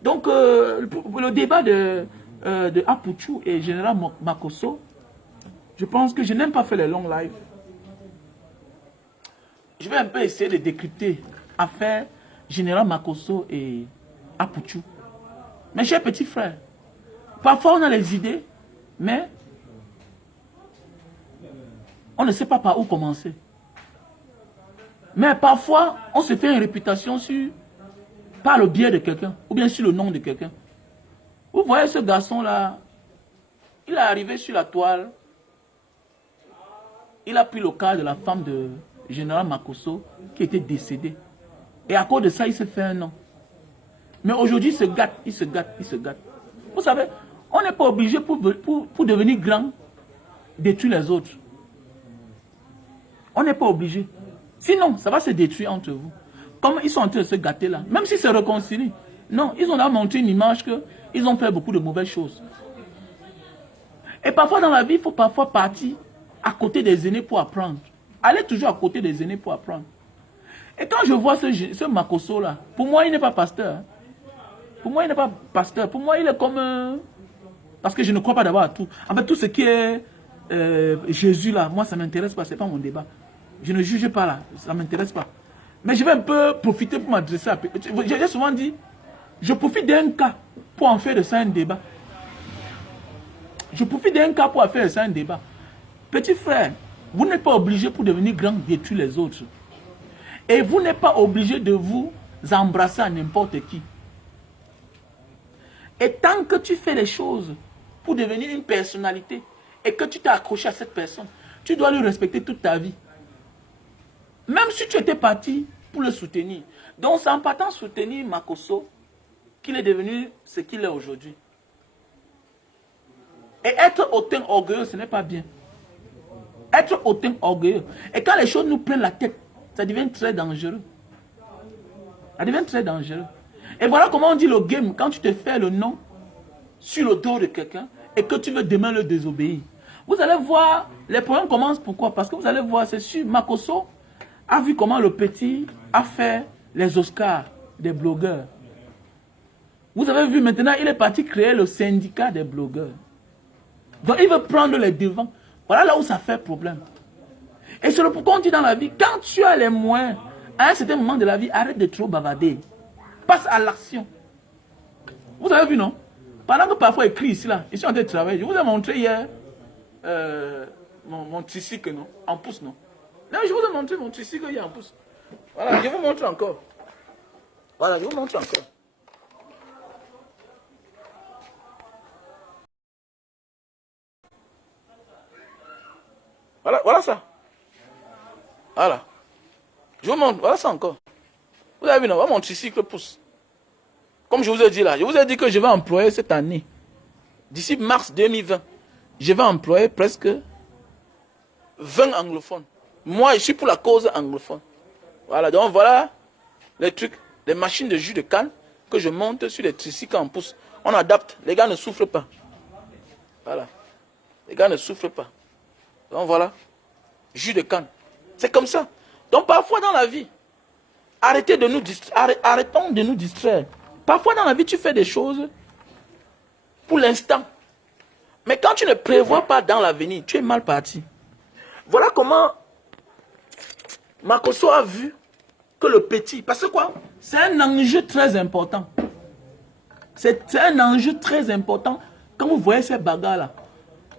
Donc, le débat de Apuchou et Général Makosso, je pense que je n'aime pas faire les longs lives. je vais un peu essayer de décrypter affaire Général Makosso et Apouchou. Mes chers petits frères, parfois on a les idées, mais on ne sait pas par où commencer. Mais parfois, on se fait une réputation par le biais de quelqu'un, ou bien sur le nom de quelqu'un. Vous voyez ce garçon-là, il est arrivé sur la toile, il a pris le cas de la femme de Général Makosso qui était décédée. Et à cause de ça, il s'est fait un nom. Mais aujourd'hui, il se gâte, il se gâte, il se gâte. Vous savez, on n'est pas obligé pour devenir grand, détruire les autres. On n'est pas obligé. Sinon, ça va se détruire entre vous. Comme ils sont en train de se gâter là, même s'ils se réconcilient. Non, ils ont là montré une image qu'ils ont fait beaucoup de mauvaises choses. Et parfois dans la vie, il faut parfois partir à côté des aînés pour apprendre. Allez toujours à côté des aînés pour apprendre. Et quand je vois ce Makosso là, pour moi il n'est pas pasteur. Pour moi il n'est pas pasteur. Pour moi il est comme... parce que je ne crois pas d'abord à tout. En fait tout ce qui est Jésus là, moi ça ne m'intéresse pas, ce n'est pas mon débat. Je ne juge pas là, ça ne m'intéresse pas. Mais je vais un peu profiter pour m'adresser à... J'ai souvent dit, je profite d'un cas pour en faire de ça un débat. Je profite d'un cas pour en faire de ça un débat. Petit frère, vous n'êtes pas obligé pour devenir grand détruire les autres. Et vous n'êtes pas obligé de vous embrasser à n'importe qui. Et tant que tu fais les choses pour devenir une personnalité et que tu t'es accroché à cette personne, tu dois le respecter toute ta vie. Même si tu étais parti pour le soutenir. Donc c'est en partant soutenir Makosso qu'il est devenu ce qu'il est aujourd'hui. Et être hautain orgueilleux, ce n'est pas bien. Être hautain orgueilleux. Et quand les choses nous prennent la tête, ça devient très dangereux. Ça devient très dangereux. Et voilà comment on dit le game, quand tu te fais le nom sur le dos de quelqu'un et que tu veux demain le désobéir. Vous allez voir, les problèmes commencent pourquoi? Parce que vous allez voir, c'est sûr, Makosso a vu comment le petit a fait les Oscars des blogueurs. Vous avez vu maintenant, il est parti créer le syndicat des blogueurs. Donc il veut prendre les devants. Voilà là où ça fait problème. Et c'est le pourquoi on dit dans la vie, quand tu as les moyens, à un certain moment de la vie, arrête de trop bavarder. Passe à l'action. Vous avez vu, non? Pendant que parfois écrit ici, là, ici en train de travailler, je vous ai montré hier mon tricycle, non? En pouce, non? Non, je vous ai montré mon tricycle hier en pouce. Voilà, je vous montre encore. Voilà, je vous montre encore. Voilà, voilà ça. Voilà. Je vous montre, voilà ça encore. Vous avez vu, non? Voilà mon tricycle pousse. Comme je vous ai dit là, je vous ai dit que je vais employer cette année, d'ici mars 2020, je vais employer presque 20 anglophones. Moi, je suis pour la cause anglophone. Voilà, donc voilà les trucs, les machines de jus de canne que je monte sur les tricycles en pouce. On adapte, les gars ne souffrent pas. Voilà, les gars ne souffrent pas. Donc voilà, jus de canne. C'est comme ça. Donc parfois dans la vie, arrêtons de nous distraire. Parfois dans la vie, tu fais des choses pour l'instant. Mais quand tu ne prévois pas dans l'avenir, tu es mal parti. Voilà comment Makosso a vu que le petit... Parce que quoi? C'est un enjeu très important. C'est un enjeu très important quand vous voyez ces bagarres-là.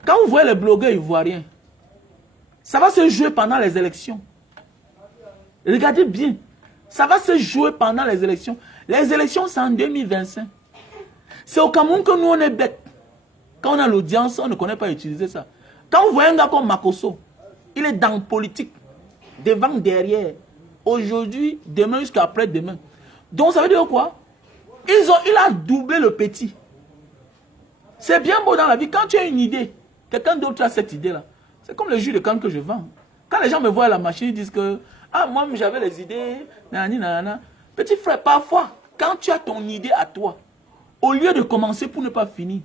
Quand vous voyez les blogueurs ivoiriens, ça va se jouer pendant les élections. Regardez bien. Ça va se jouer pendant les élections. Les élections, c'est en 2025. C'est au Cameroun que nous, on est bêtes. Quand on a l'audience, on ne connaît pas utiliser ça. Quand vous voyez un gars comme Makosso, il est dans la politique. Devant, derrière. Aujourd'hui, demain jusqu'à après-demain. Donc, ça veut dire quoi? Il a doublé le petit. C'est bien beau dans la vie. Quand tu as une idée, quelqu'un d'autre a cette idée-là. C'est comme le jus de canne que je vends. Quand les gens me voient à la machine, ils disent que ah, moi, j'avais les idées. Nanani, nanana. Petit frère, parfois, quand tu as ton idée à toi, au lieu de commencer pour ne pas finir,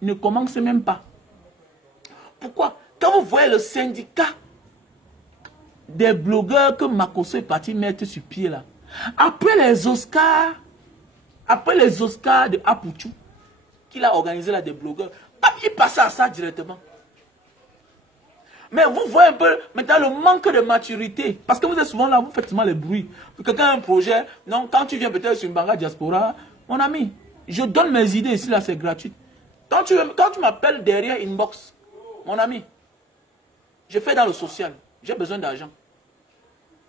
ne commence même pas. Pourquoi? Quand vous voyez le syndicat des blogueurs que Makosso est parti mettre sur pied là, après les Oscars de Apouchou, qu'il a organisé là des blogueurs, il passait à ça directement. Mais vous voyez un peu maintenant le manque de maturité. Parce que vous êtes souvent là, vous faites souvent les bruits. Quelqu'un a un projet. Non, quand tu viens peut-être sur une Mbanga Diaspora, mon ami, je donne mes idées ici, là, c'est gratuit. Quand tu m'appelles derrière inbox, mon ami, je fais dans le social. J'ai besoin d'argent.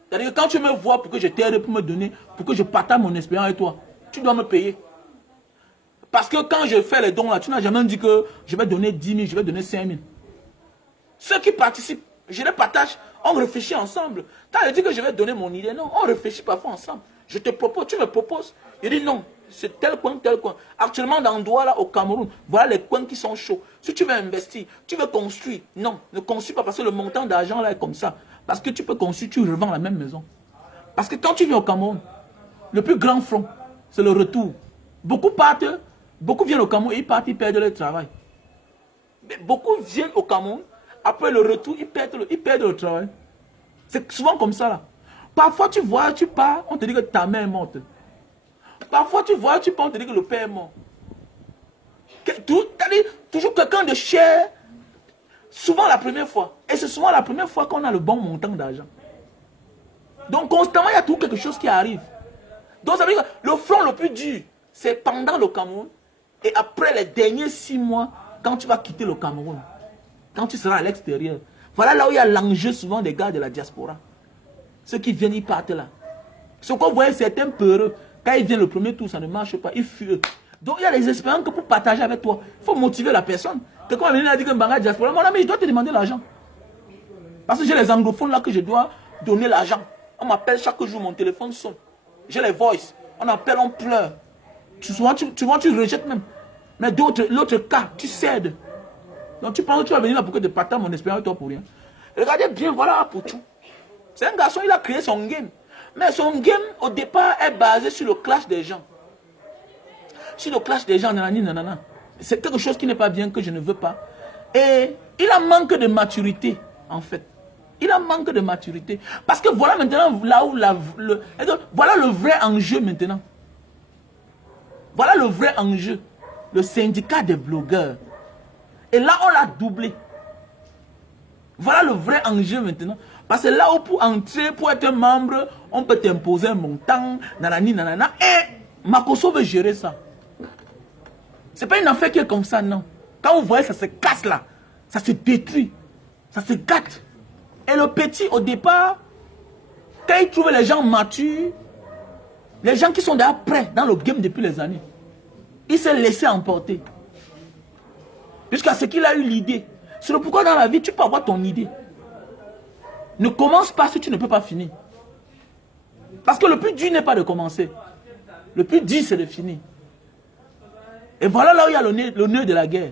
C'est-à-dire que quand tu me vois pour que je t'aide, pour me donner, pour que je partage mon expérience avec toi, tu dois me payer. Parce que quand je fais les dons là, tu n'as jamais dit que je vais donner 10 000, je vais donner 5 000. Ceux qui participent, je les partage, on réfléchit ensemble. Tu as dit que je vais donner mon idée, non, on réfléchit parfois ensemble. Je te propose, tu me proposes. Je dis non, c'est tel coin, tel coin. Actuellement dans Douala, au Cameroun, voilà les coins qui sont chauds. Si tu veux investir, tu veux construire, non, ne construis pas parce que le montant d'argent là est comme ça. Parce que tu peux construire, tu revends la même maison. Parce que quand tu viens au Cameroun, le plus grand front, c'est le retour. Beaucoup partent, beaucoup viennent au Cameroun et ils partent, ils perdent leur travail. Mais beaucoup viennent au Cameroun, après le retour, ils perdent le travail. C'est souvent comme ça là. Parfois tu vois, tu pars, on te dit que ta mère est morte. Parfois tu vois, tu pars, on te dit que le père est mort. Toujours quelqu'un de cher. Souvent la première fois. Et c'est souvent la première fois qu'on a le bon montant d'argent. Donc constamment, il y a tout quelque chose qui arrive. Donc ça veut dire que le front le plus dur, c'est pendant le Cameroun. Et après les derniers 6 mois, quand tu vas quitter le Cameroun. Quand tu seras à l'extérieur. Voilà là où il y a l'enjeu souvent des gars de la diaspora. Ceux qui viennent, ils partent là. Ce qu'on voit, certains peureux. Quand ils viennent le premier tour, ça ne marche pas. Ils fuient. Donc il y a des expériences que pour partager avec toi, il faut motiver la personne. Quelqu'un va venir et dire que Mbanga Diaspora, mon ami, je dois te demander l'argent. Parce que j'ai les anglophones là que je dois donner l'argent. On m'appelle chaque jour, mon téléphone sonne. J'ai les voices. On appelle, on pleure. Tu rejettes même. Mais l'autre cas, tu cèdes. Donc tu penses que tu vas venir là pour que je partage mon expérience avec toi pour rien. Regardez bien, voilà pour tout. C'est un garçon, il a créé son game. Mais son game, au départ, est basé sur le clash des gens. Sur le clash des gens, nanani, nanana. C'est quelque chose qui n'est pas bien, que je ne veux pas. Et il a manque de maturité, en fait. Il a manque de maturité. Parce que voilà maintenant, là où voilà le vrai enjeu maintenant. Voilà le vrai enjeu. Le syndicat des blogueurs. Et là, on l'a doublé. Voilà le vrai enjeu maintenant. Parce que là où pour entrer, pour être membre, on peut t'imposer un montant, nanani, nanana. Et Makosso veut gérer ça. C'est pas une affaire qui est comme ça, non. Quand vous voyez, ça se casse là. Ça se détruit. Ça se gâte. Et le petit, au départ, quand il trouve les gens matures, les gens qui sont déjà prêts dans le game depuis les années, il s'est laissé emporter. Jusqu'à ce qu'il a eu l'idée. C'est le pourquoi dans la vie, tu peux avoir ton idée. Ne commence pas si tu ne peux pas finir. Parce que le plus dur n'est pas de commencer. Le plus dur, c'est de finir. Et voilà là où il y a le nœud de la guerre.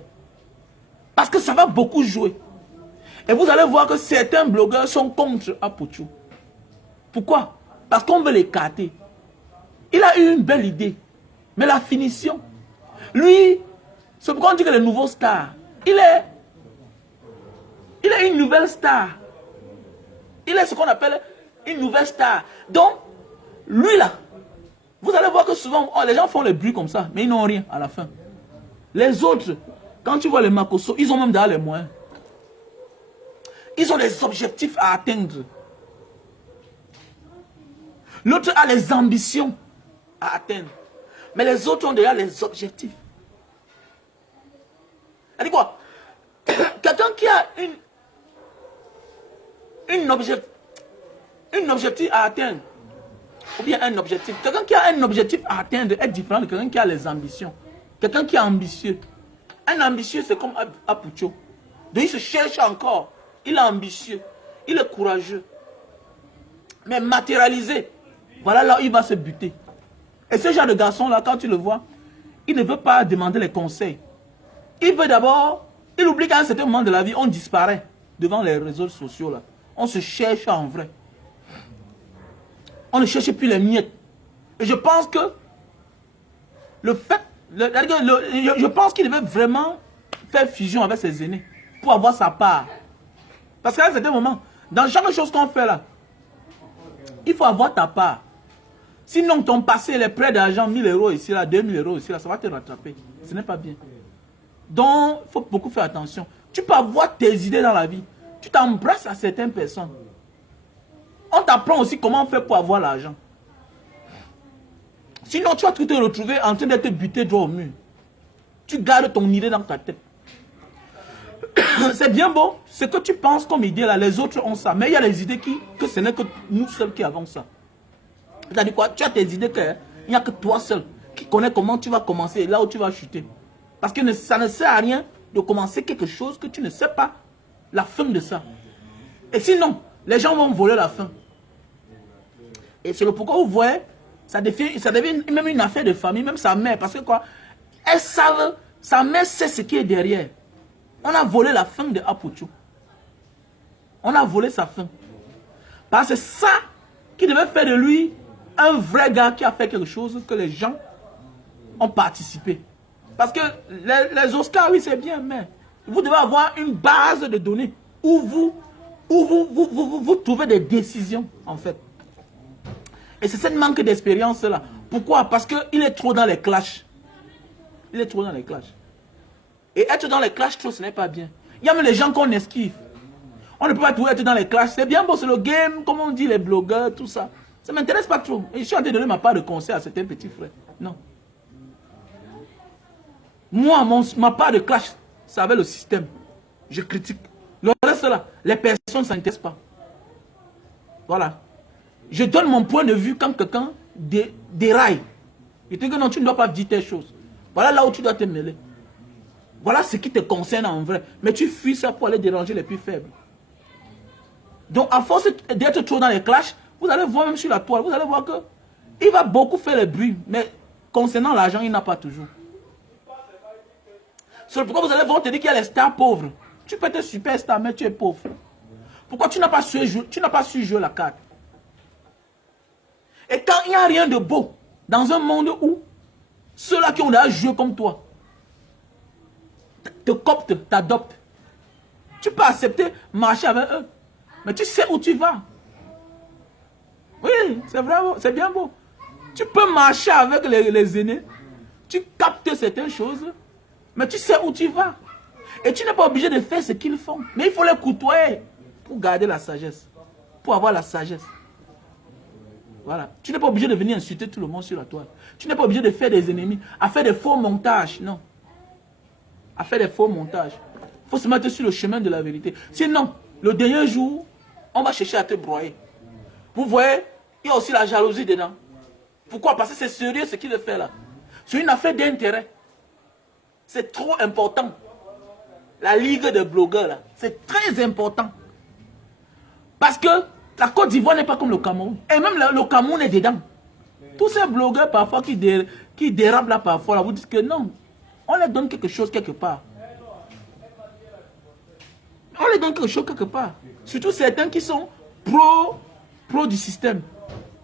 Parce que ça va beaucoup jouer. Et vous allez voir que certains blogueurs sont contre Apouchou. Pourquoi? Parce qu'on veut l'écarter. Il a eu une belle idée. Mais la finition, lui, c'est pourquoi on dit que le nouveau star, il est une nouvelle star. Il est ce qu'on appelle une nouvelle star. Donc, lui là, vous allez voir que souvent, les gens font les bruits comme ça, mais ils n'ont rien à la fin. Les autres, quand tu vois les Makosso, ils ont même derrière les moyens. Ils ont des objectifs à atteindre. L'autre a les ambitions à atteindre. Mais les autres ont déjà les objectifs. C'est-à-dire quoi? Quelqu'un qui a un objectif à atteindre, ou bien un objectif. Quelqu'un qui a un objectif à atteindre est différent de quelqu'un qui a les ambitions. Quelqu'un qui est ambitieux. Un ambitieux, c'est comme Apoucho. Donc il se cherche encore. Il est ambitieux. Il est courageux. Mais matérialisé, voilà là où il va se buter. Et ce genre de garçon-là, quand tu le vois, il ne veut pas demander les conseils. Il veut d'abord, il oublie qu'à un certain moment de la vie, on disparaît devant les réseaux sociaux là. On se cherche en vrai. On ne cherche plus les miettes. Et je pense que le fait, je pense qu'il devait vraiment faire fusion avec ses aînés pour avoir sa part. Parce qu'à un certain moment, dans chaque chose qu'on fait là, il faut avoir ta part. Sinon, ton passé, les prêts d'argent, 1000 € ici, là, 2000 € ici, là, ça va te rattraper. Ce n'est pas bien. Donc, il faut beaucoup faire attention. Tu peux avoir tes idées dans la vie. Tu t'embrasses à certaines personnes. On t'apprend aussi comment faire pour avoir l'argent. Sinon, tu vas te retrouver en train d'être buté droit au mur. Tu gardes ton idée dans ta tête. C'est bien beau. Ce que tu penses comme idée là, les autres ont ça. Mais il y a des idées que ce n'est que nous seuls qui avons ça. C'est-à-dire quoi? Tu as tes idées qu'il n'y a que toi seul qui connais comment tu vas commencer et là où tu vas chuter. Parce que ça ne sert à rien de commencer quelque chose que tu ne sais pas la fin de ça. Et sinon, les gens vont voler la fin. Et c'est le pourquoi vous voyez, ça devient même une affaire de famille, même sa mère. Parce que quoi? Elles savent, sa mère sait ce qui est derrière. On a volé la fin de Apuchu. On a volé sa fin. Parce que c'est ça qui devait faire de lui un vrai gars qui a fait quelque chose que les gens ont participé. Parce que les Oscars, oui, c'est bien, mais vous devez avoir une base de données où vous trouvez des décisions, en fait. Et c'est ce manque d'expérience-là. Pourquoi? Parce qu'il est trop dans les clashs. Il est trop dans les clashs. Et être dans les clashs, trop, ce n'est pas bien. Il y a même les gens qu'on esquive. On ne peut pas tout être dans les clashs. C'est bien beau, c'est le game, comme on dit, les blogueurs, tout ça. Ça ne m'intéresse pas trop. Et je suis en train de donner ma part de conseil à certains petits frères. Non. Moi, ma part de clash, c'est avec le système. Je critique. Le reste là, les personnes ne s'intéressent pas. Voilà. Je donne mon point de vue quand quelqu'un déraille. Je te dis que non, tu ne dois pas dire telle chose. Voilà là où tu dois te mêler. Voilà ce qui te concerne en vrai. Mais tu fuis ça pour aller déranger les plus faibles. Donc, à force d'être trop dans les clashs, vous allez voir même sur la toile, vous allez voir que il va beaucoup faire le bruit. Mais concernant l'argent, il n'a pas toujours. C'est pourquoi vous allez voir, on te dit qu'il y a les stars pauvres. Tu peux être superstar, mais tu es pauvre. Pourquoi tu n'as pas su jouer la carte? Et quand il n'y a rien de beau dans un monde où ceux-là qui ont déjà joué comme toi te coptent, t'adoptent, tu peux accepter marcher avec eux. Mais tu sais où tu vas. Oui, c'est vrai, c'est bien beau. Tu peux marcher avec les aînés. Tu captes certaines choses. Mais tu sais où tu vas. Et tu n'es pas obligé de faire ce qu'ils font. Mais il faut les côtoyer pour garder la sagesse. Pour avoir la sagesse. Voilà. Tu n'es pas obligé de venir insulter tout le monde sur la toile. Tu n'es pas obligé de faire des ennemis. À faire des faux montages. Non. À faire des faux montages. Il faut se mettre sur le chemin de la vérité. Sinon, le dernier jour, on va chercher à te broyer. Vous voyez, il y a aussi la jalousie dedans. Pourquoi? Parce que c'est sérieux ce qu'il fait là. C'est une affaire d'intérêt. C'est trop important. La ligue de blogueurs là, c'est très important. Parce que la Côte d'Ivoire n'est pas comme le Cameroun. Et même le Cameroun est dedans. Tous ces blogueurs parfois qui dérapent là parfois, là, vous dites que non. On leur donne quelque chose quelque part. On leur donne quelque chose quelque part. Surtout certains qui sont pro du système,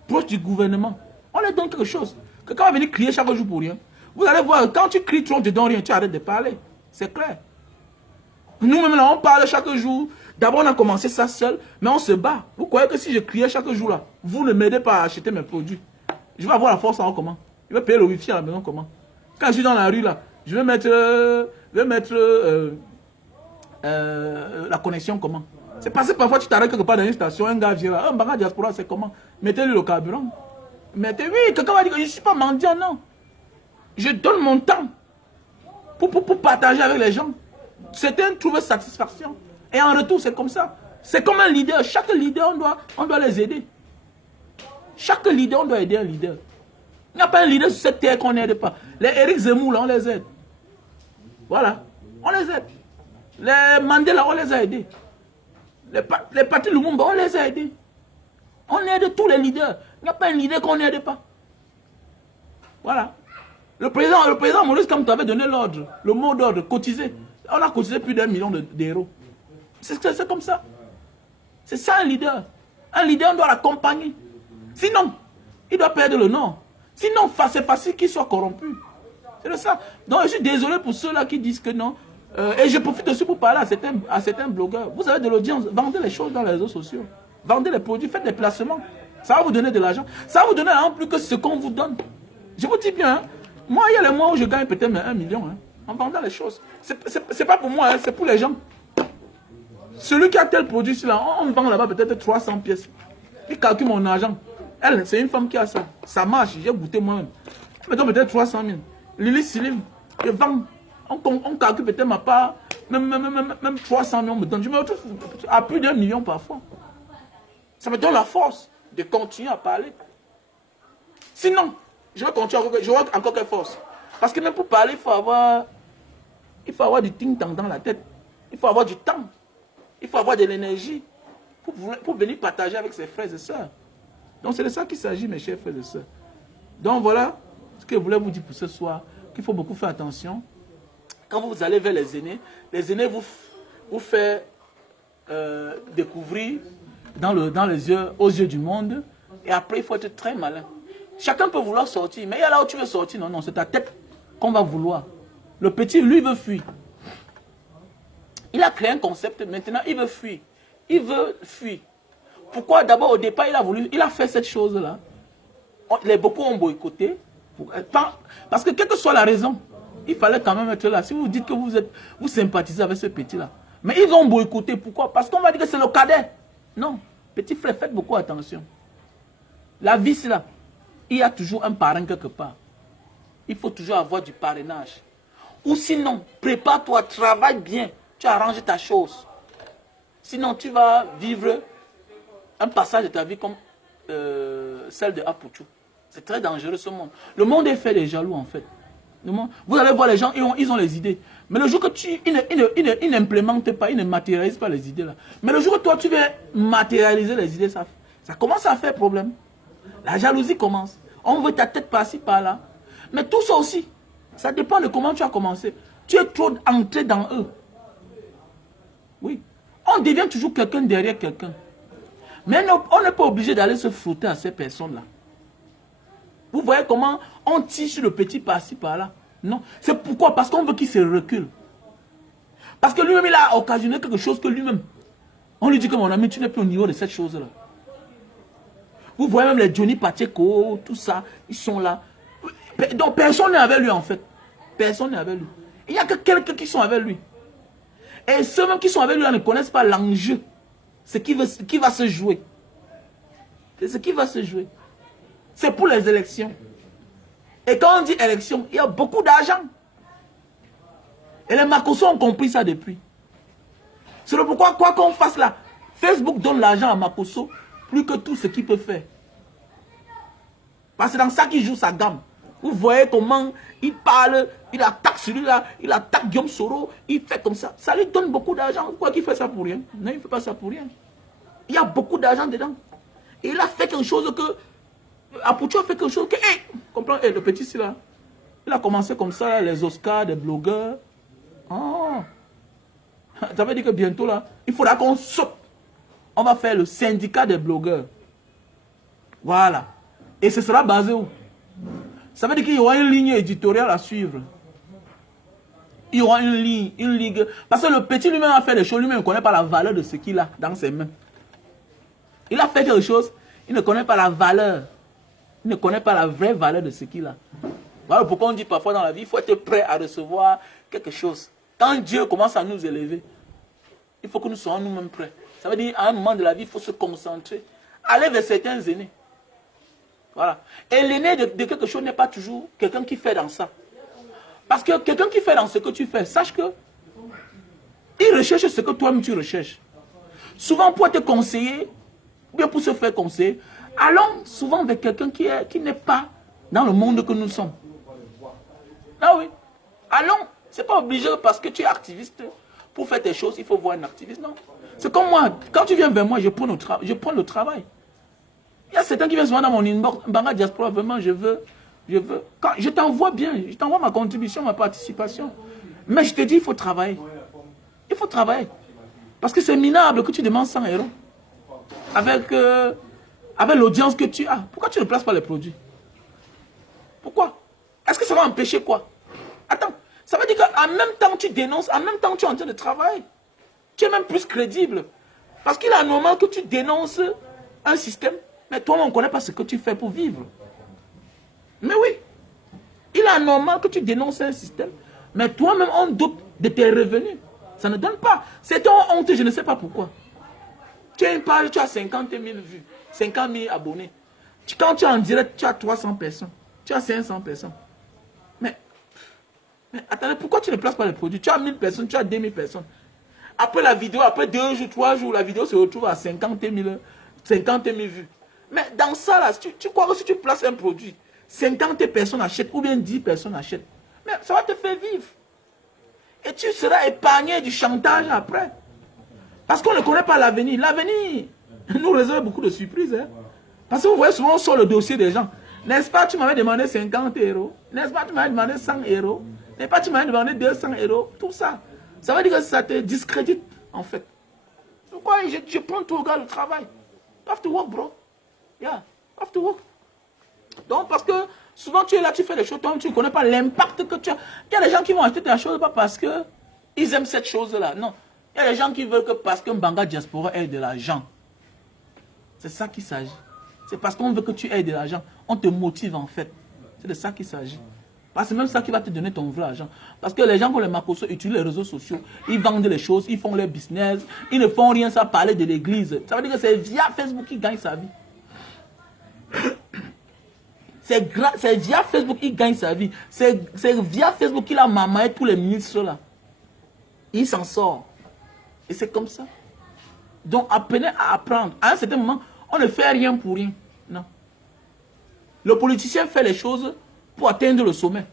pro du gouvernement. On leur donne quelque chose. Quelqu'un va venir crier chaque jour pour rien. Vous allez voir, quand tu cries trop, on ne te donne rien, tu arrêtes de parler. C'est clair. Nous-mêmes, là, on parle chaque jour. D'abord, on a commencé ça seul, mais on se bat. Vous croyez que si je criais chaque jour, là, vous ne m'aidez pas à acheter mes produits. Je vais avoir la force en comment? Je vais payer le wifi à la maison comment? Quand je suis dans la rue, là, je vais mettre la connexion comment? C'est parce que parfois, tu t'arrêtes quelque part dans une station, un gars vient là, un bagage diaspora, c'est comment? Mettez-lui le carburant. Mettez, oui, quelqu'un va dire que je ne suis pas mendiant, non. Je donne mon temps pour partager avec les gens. Certains trouvent satisfaction. Et en retour, c'est comme ça. C'est comme un leader. Chaque leader, on doit les aider. Chaque leader, on doit aider un leader. Il n'y a pas un leader sur cette terre qu'on n'aide pas. Les Éric Zemmour, là, on les aide. Voilà. On les aide. Les Mandela, on les a aidés. Les partis Lumumba, on les a aidés. On aide tous les leaders. Il n'y a pas un leader qu'on n'aide pas. Voilà. Le président Maurice Kamto avait donné l'ordre, le mot d'ordre, cotiser. On a cotisé plus d'1 million d'euros. C'est comme ça. C'est ça un leader. Un leader, on doit l'accompagner. Sinon, il doit perdre le nom. Sinon, c'est facile qu'il soit corrompu. C'est ça. Donc, je suis désolé pour ceux-là qui disent que non. Et je profite aussi pour parler à certains blogueurs. Vous avez de l'audience, vendez les choses dans les réseaux sociaux. Vendez les produits, faites des placements. Ça va vous donner de l'argent. Ça va vous donner en plus que ce qu'on vous donne. Je vous dis bien, hein, moi, il y a les mois où je gagne peut-être 1 million hein, en vendant les choses. C'est pas pour moi, hein, c'est pour les gens. Celui qui a tel produit, là, on vend là-bas peut-être 300 pièces. Il calcule mon argent. Elle, c'est une femme qui a ça. Ça marche, j'ai goûté moi-même. Mettons peut-être 300 000. Lily Silim, je vends. On calcule peut-être ma part. Même 300 000, on me donne. Je me retrouve à plus d'1 million parfois. Ça me donne la force de continuer à parler. Sinon, je vais continuer encore quelle force. Parce que même pour parler, il faut avoir du ting-tang dans la tête. Il faut avoir du temps. Il faut avoir de l'énergie pour venir partager avec ses frères et sœurs. Donc c'est de ça qu'il s'agit, mes chers frères et sœurs. Donc voilà ce que je voulais vous dire pour ce soir, qu'il faut beaucoup faire attention. Quand vous allez vers les aînés vous font découvrir dans les yeux, aux yeux du monde. Et après, il faut être très malin. Chacun peut vouloir sortir, mais il y a là où tu veux sortir. Non, c'est ta tête qu'on va vouloir. Le petit, lui, veut fuir. Il a créé un concept, maintenant, il veut fuir. Il veut fuir. Pourquoi? D'abord, au départ, il a fait cette chose-là. Beaucoup ont boycotté. Parce que quelle que soit la raison, il fallait quand même être là. Si vous dites que vous sympathisez avec ce petit-là. Mais ils ont boycotté. Pourquoi? Parce qu'on va dire que c'est le cadet. Non. Petit frère, faites beaucoup attention. La vie, c'est là. Il y a toujours un parrain quelque part. Il faut toujours avoir du parrainage. Ou sinon, prépare-toi, travaille bien. Tu arranges ta chose. Sinon, tu vas vivre un passage de ta vie comme celle de Apuchu. C'est très dangereux ce monde. Le monde est fait des jaloux en fait. Vous allez voir les gens, ils ont les idées. Mais le jour que ils n'implémentent pas, ils ne matérialisent pas les idées là. Mais le jour que toi tu veux matérialiser les idées, ça commence à faire problème. La jalousie commence. On veut ta tête par-ci, par-là. Mais tout ça aussi, ça dépend de comment tu as commencé. Tu es trop entré dans eux. Oui. On devient toujours quelqu'un derrière quelqu'un. Mais on n'est pas obligé d'aller se frotter à ces personnes-là. Vous voyez comment on tire sur le petit par-ci, par-là. Non. C'est pourquoi? Parce qu'on veut qu'il se recule. Parce que lui-même, il a occasionné quelque chose que lui-même. On lui dit que mon ami, tu n'es plus au niveau de cette chose-là. Vous voyez même les Johnny Pacheco, tout ça, ils sont là. Donc personne n'est avec lui en fait. Personne n'est avec lui. Il n'y a que quelques qui sont avec lui. Et ceux même qui sont avec lui là, ne connaissent pas l'enjeu. Ce qui va se jouer. C'est ce qui va se jouer. C'est pour les élections. Et quand on dit élection, il y a beaucoup d'argent. Et les Makosso ont compris ça depuis. C'est pourquoi, quoi qu'on fasse là, Facebook donne l'argent à Makosso plus que tout ce qu'il peut faire. Parce que c'est dans ça qu'il joue sa gamme. Vous voyez comment il parle, il attaque celui-là, il attaque Guillaume Soro, il fait comme ça. Ça lui donne beaucoup d'argent. Pourquoi qu'il fait ça pour rien? Non, il ne fait pas ça pour rien. Il y a beaucoup d'argent dedans. Et il a fait quelque chose que... Apuchu a fait quelque chose que... Hey, comprends, le petit c'est là. Il a commencé comme ça, là, les Oscars, des blogueurs. Oh. Ça veut dire que bientôt là, il faudra qu'on saute. On va faire le syndicat des blogueurs. Voilà. Et ce sera basé où? Ça veut dire qu'il y aura une ligne éditoriale à suivre. Il y aura une ligne. Parce que le petit lui-même a fait des choses, lui-même ne connaît pas la valeur de ce qu'il a dans ses mains. Il a fait quelque chose, il ne connaît pas la valeur. Il ne connaît pas la vraie valeur de ce qu'il a. Voilà pourquoi on dit parfois dans la vie, il faut être prêt à recevoir quelque chose. Quand Dieu commence à nous élever, il faut que nous soyons nous-mêmes prêts. Ça veut dire qu'à un moment de la vie, il faut se concentrer. Aller vers certains aînés. Voilà. Et l'aîné de quelque chose n'est pas toujours quelqu'un qui fait dans ça. Parce que quelqu'un qui fait dans ce que tu fais, sache que il recherche ce que toi-même tu recherches. Souvent pour te conseiller, ou bien pour se faire conseiller, allons souvent vers quelqu'un qui n'est pas dans le monde que nous sommes. Ah oui. Allons. Ce n'est pas obligé parce que tu es activiste. Pour faire tes choses, il faut voir un activiste. Non. C'est comme moi. Quand tu viens vers moi, je prends le travail. Il y a certains qui viennent souvent dans mon inbox. Banga Diaspora, vraiment, je veux. Quand je t'envoie bien. Je t'envoie ma contribution, ma participation. Mais je te dis, il faut travailler. Il faut travailler. Parce que c'est minable que tu demandes 100 €. Avec l'audience que tu as. Pourquoi tu ne places pas les produits? Pourquoi? Est-ce que ça va empêcher quoi? Attends. Ça veut dire qu'en même temps tu dénonces, en même temps tu es en train de travailler. Tu es même plus crédible. Parce qu'il est normal que tu dénonces un système, mais toi on ne connaît pas ce que tu fais pour vivre. Mais oui. Il est normal que tu dénonces un système, mais toi-même on doute de tes revenus. Ça ne donne pas. C'est ton honte, je ne sais pas pourquoi. Tu as une page, tu as 50 000 vues, 50 000 abonnés. Quand tu es en direct, tu as 300 personnes. Tu as 500 personnes. Mais attendez, pourquoi tu ne places pas les produits? Tu as 1000 personnes, tu as 2000 personnes. Après la vidéo, après 2 jours, 3 jours, la vidéo se retrouve à 50 000 vues. Mais dans ça, là, tu crois que si tu places un produit, 50 personnes achètent ou bien 10 personnes achètent. Mais ça va te faire vivre. Et tu seras épargné du chantage après. Parce qu'on ne connaît pas l'avenir. L'avenir nous réserve beaucoup de surprises. Hein? Parce que vous voyez, souvent on sort le dossier des gens. N'est-ce pas, tu m'avais demandé 50 €. N'est-ce pas, tu m'avais demandé 100 €. N'est-ce pas, tu m'avais demandé 200 €. Tout ça. Ça veut dire que ça te discrédite, en fait. Pourquoi je prends tout le travail. You have to work, bro. Yeah, you have to work. Donc, parce que souvent tu es là, tu fais des choses, toi, tu ne connais pas l'impact que tu as. Il y a des gens qui vont acheter ta chose, pas parce qu'ils aiment cette chose-là. Non. Il y a des gens qui veulent que parce qu'un Banga Diaspora ait de l'argent. C'est ça qu'il s'agit. C'est parce qu'on veut que tu aies de l'argent. On te motive, en fait. C'est de ça qu'il s'agit. Parce que c'est même ça qui va te donner ton vrai argent. Parce que les gens qui ont les Makosso utilisent les réseaux sociaux. Ils vendent les choses, ils font leur business. Ils ne font rien sans parler de l'église. Ça veut dire que c'est via Facebook qu'ils gagnent sa vie. C'est via Facebook qu'il gagne sa vie. C'est via Facebook qu'il a mamaillé tous les ministres là. Il s'en sort. Et c'est comme ça. Donc apprenez à apprendre. À un certain moment, on ne fait rien pour rien. Non. Le politicien fait les choses pour atteindre le sommet.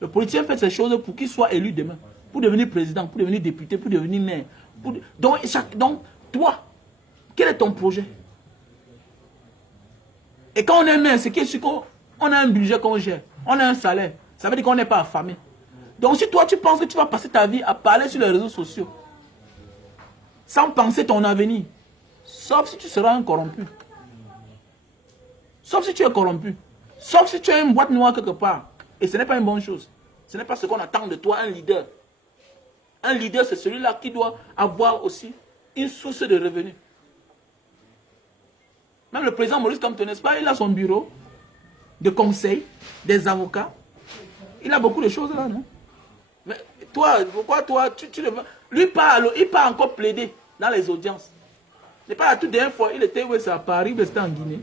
Le politicien fait ces choses pour qu'il soit élu demain. Pour devenir président, pour devenir député, pour devenir maire. Donc toi, quel est ton projet? Et quand on est maire, c'est qu'on a un budget qu'on gère. On a un salaire. Ça veut dire qu'on n'est pas affamé. Donc si toi tu penses que tu vas passer ta vie à parler sur les réseaux sociaux, sans penser ton avenir, sauf si tu seras un corrompu. Sauf si tu es corrompu. Sauf si tu as une boîte noire quelque part. Et ce n'est pas une bonne chose. Ce n'est pas ce qu'on attend de toi, un leader. Un leader, c'est celui-là qui doit avoir aussi une source de revenus. Même le président Maurice Kamto, n'est-ce pas, il a son bureau de conseil, des avocats. Il a beaucoup de choses là, non? Mais toi, pourquoi toi, lui il part encore plaider dans les audiences. Il n'est pas la toute dernière fois, il était à Paris, il était en Guinée.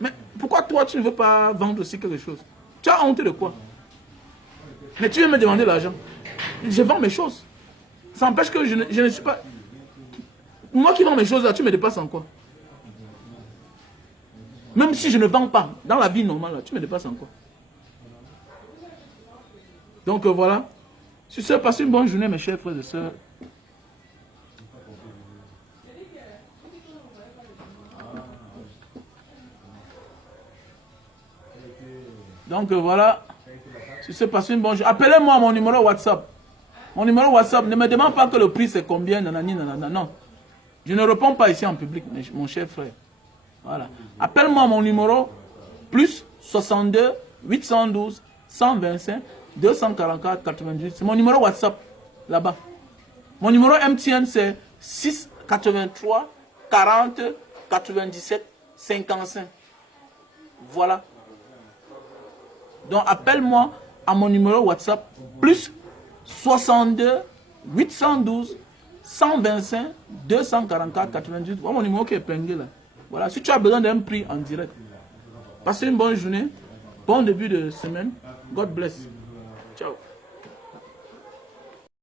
Mais pourquoi toi, tu ne veux pas vendre aussi quelque chose? Tu as honte de quoi? Mais tu veux me demander l'argent. Je vends mes choses. Ça empêche que je ne suis pas... Moi qui vends mes choses là, tu me dépasses en quoi? Même si je ne vends pas, dans la vie normale, là, tu me dépasses en quoi? Donc voilà. Sur ce, passez une bonne journée, mes chers frères et sœurs. Donc voilà. Sur ce, passez une bonne journée. Appelez-moi à mon numéro WhatsApp. Mon numéro WhatsApp, ne me demande pas que le prix c'est combien, nanani, nanana, non. Je ne réponds pas ici en public, mon cher frère. Voilà. Appelle-moi à mon numéro plus 62 812 125 244 98. C'est mon numéro WhatsApp là-bas. Mon numéro MTN c'est 6 83 40 97 55. Voilà. Donc appelle-moi à mon numéro WhatsApp plus 62 812 125 244 98. Voilà mon numéro qui est épinglé là. Voilà, si tu as besoin d'un prix en direct. Passez une bonne journée. Bon début de semaine. God bless. Ciao.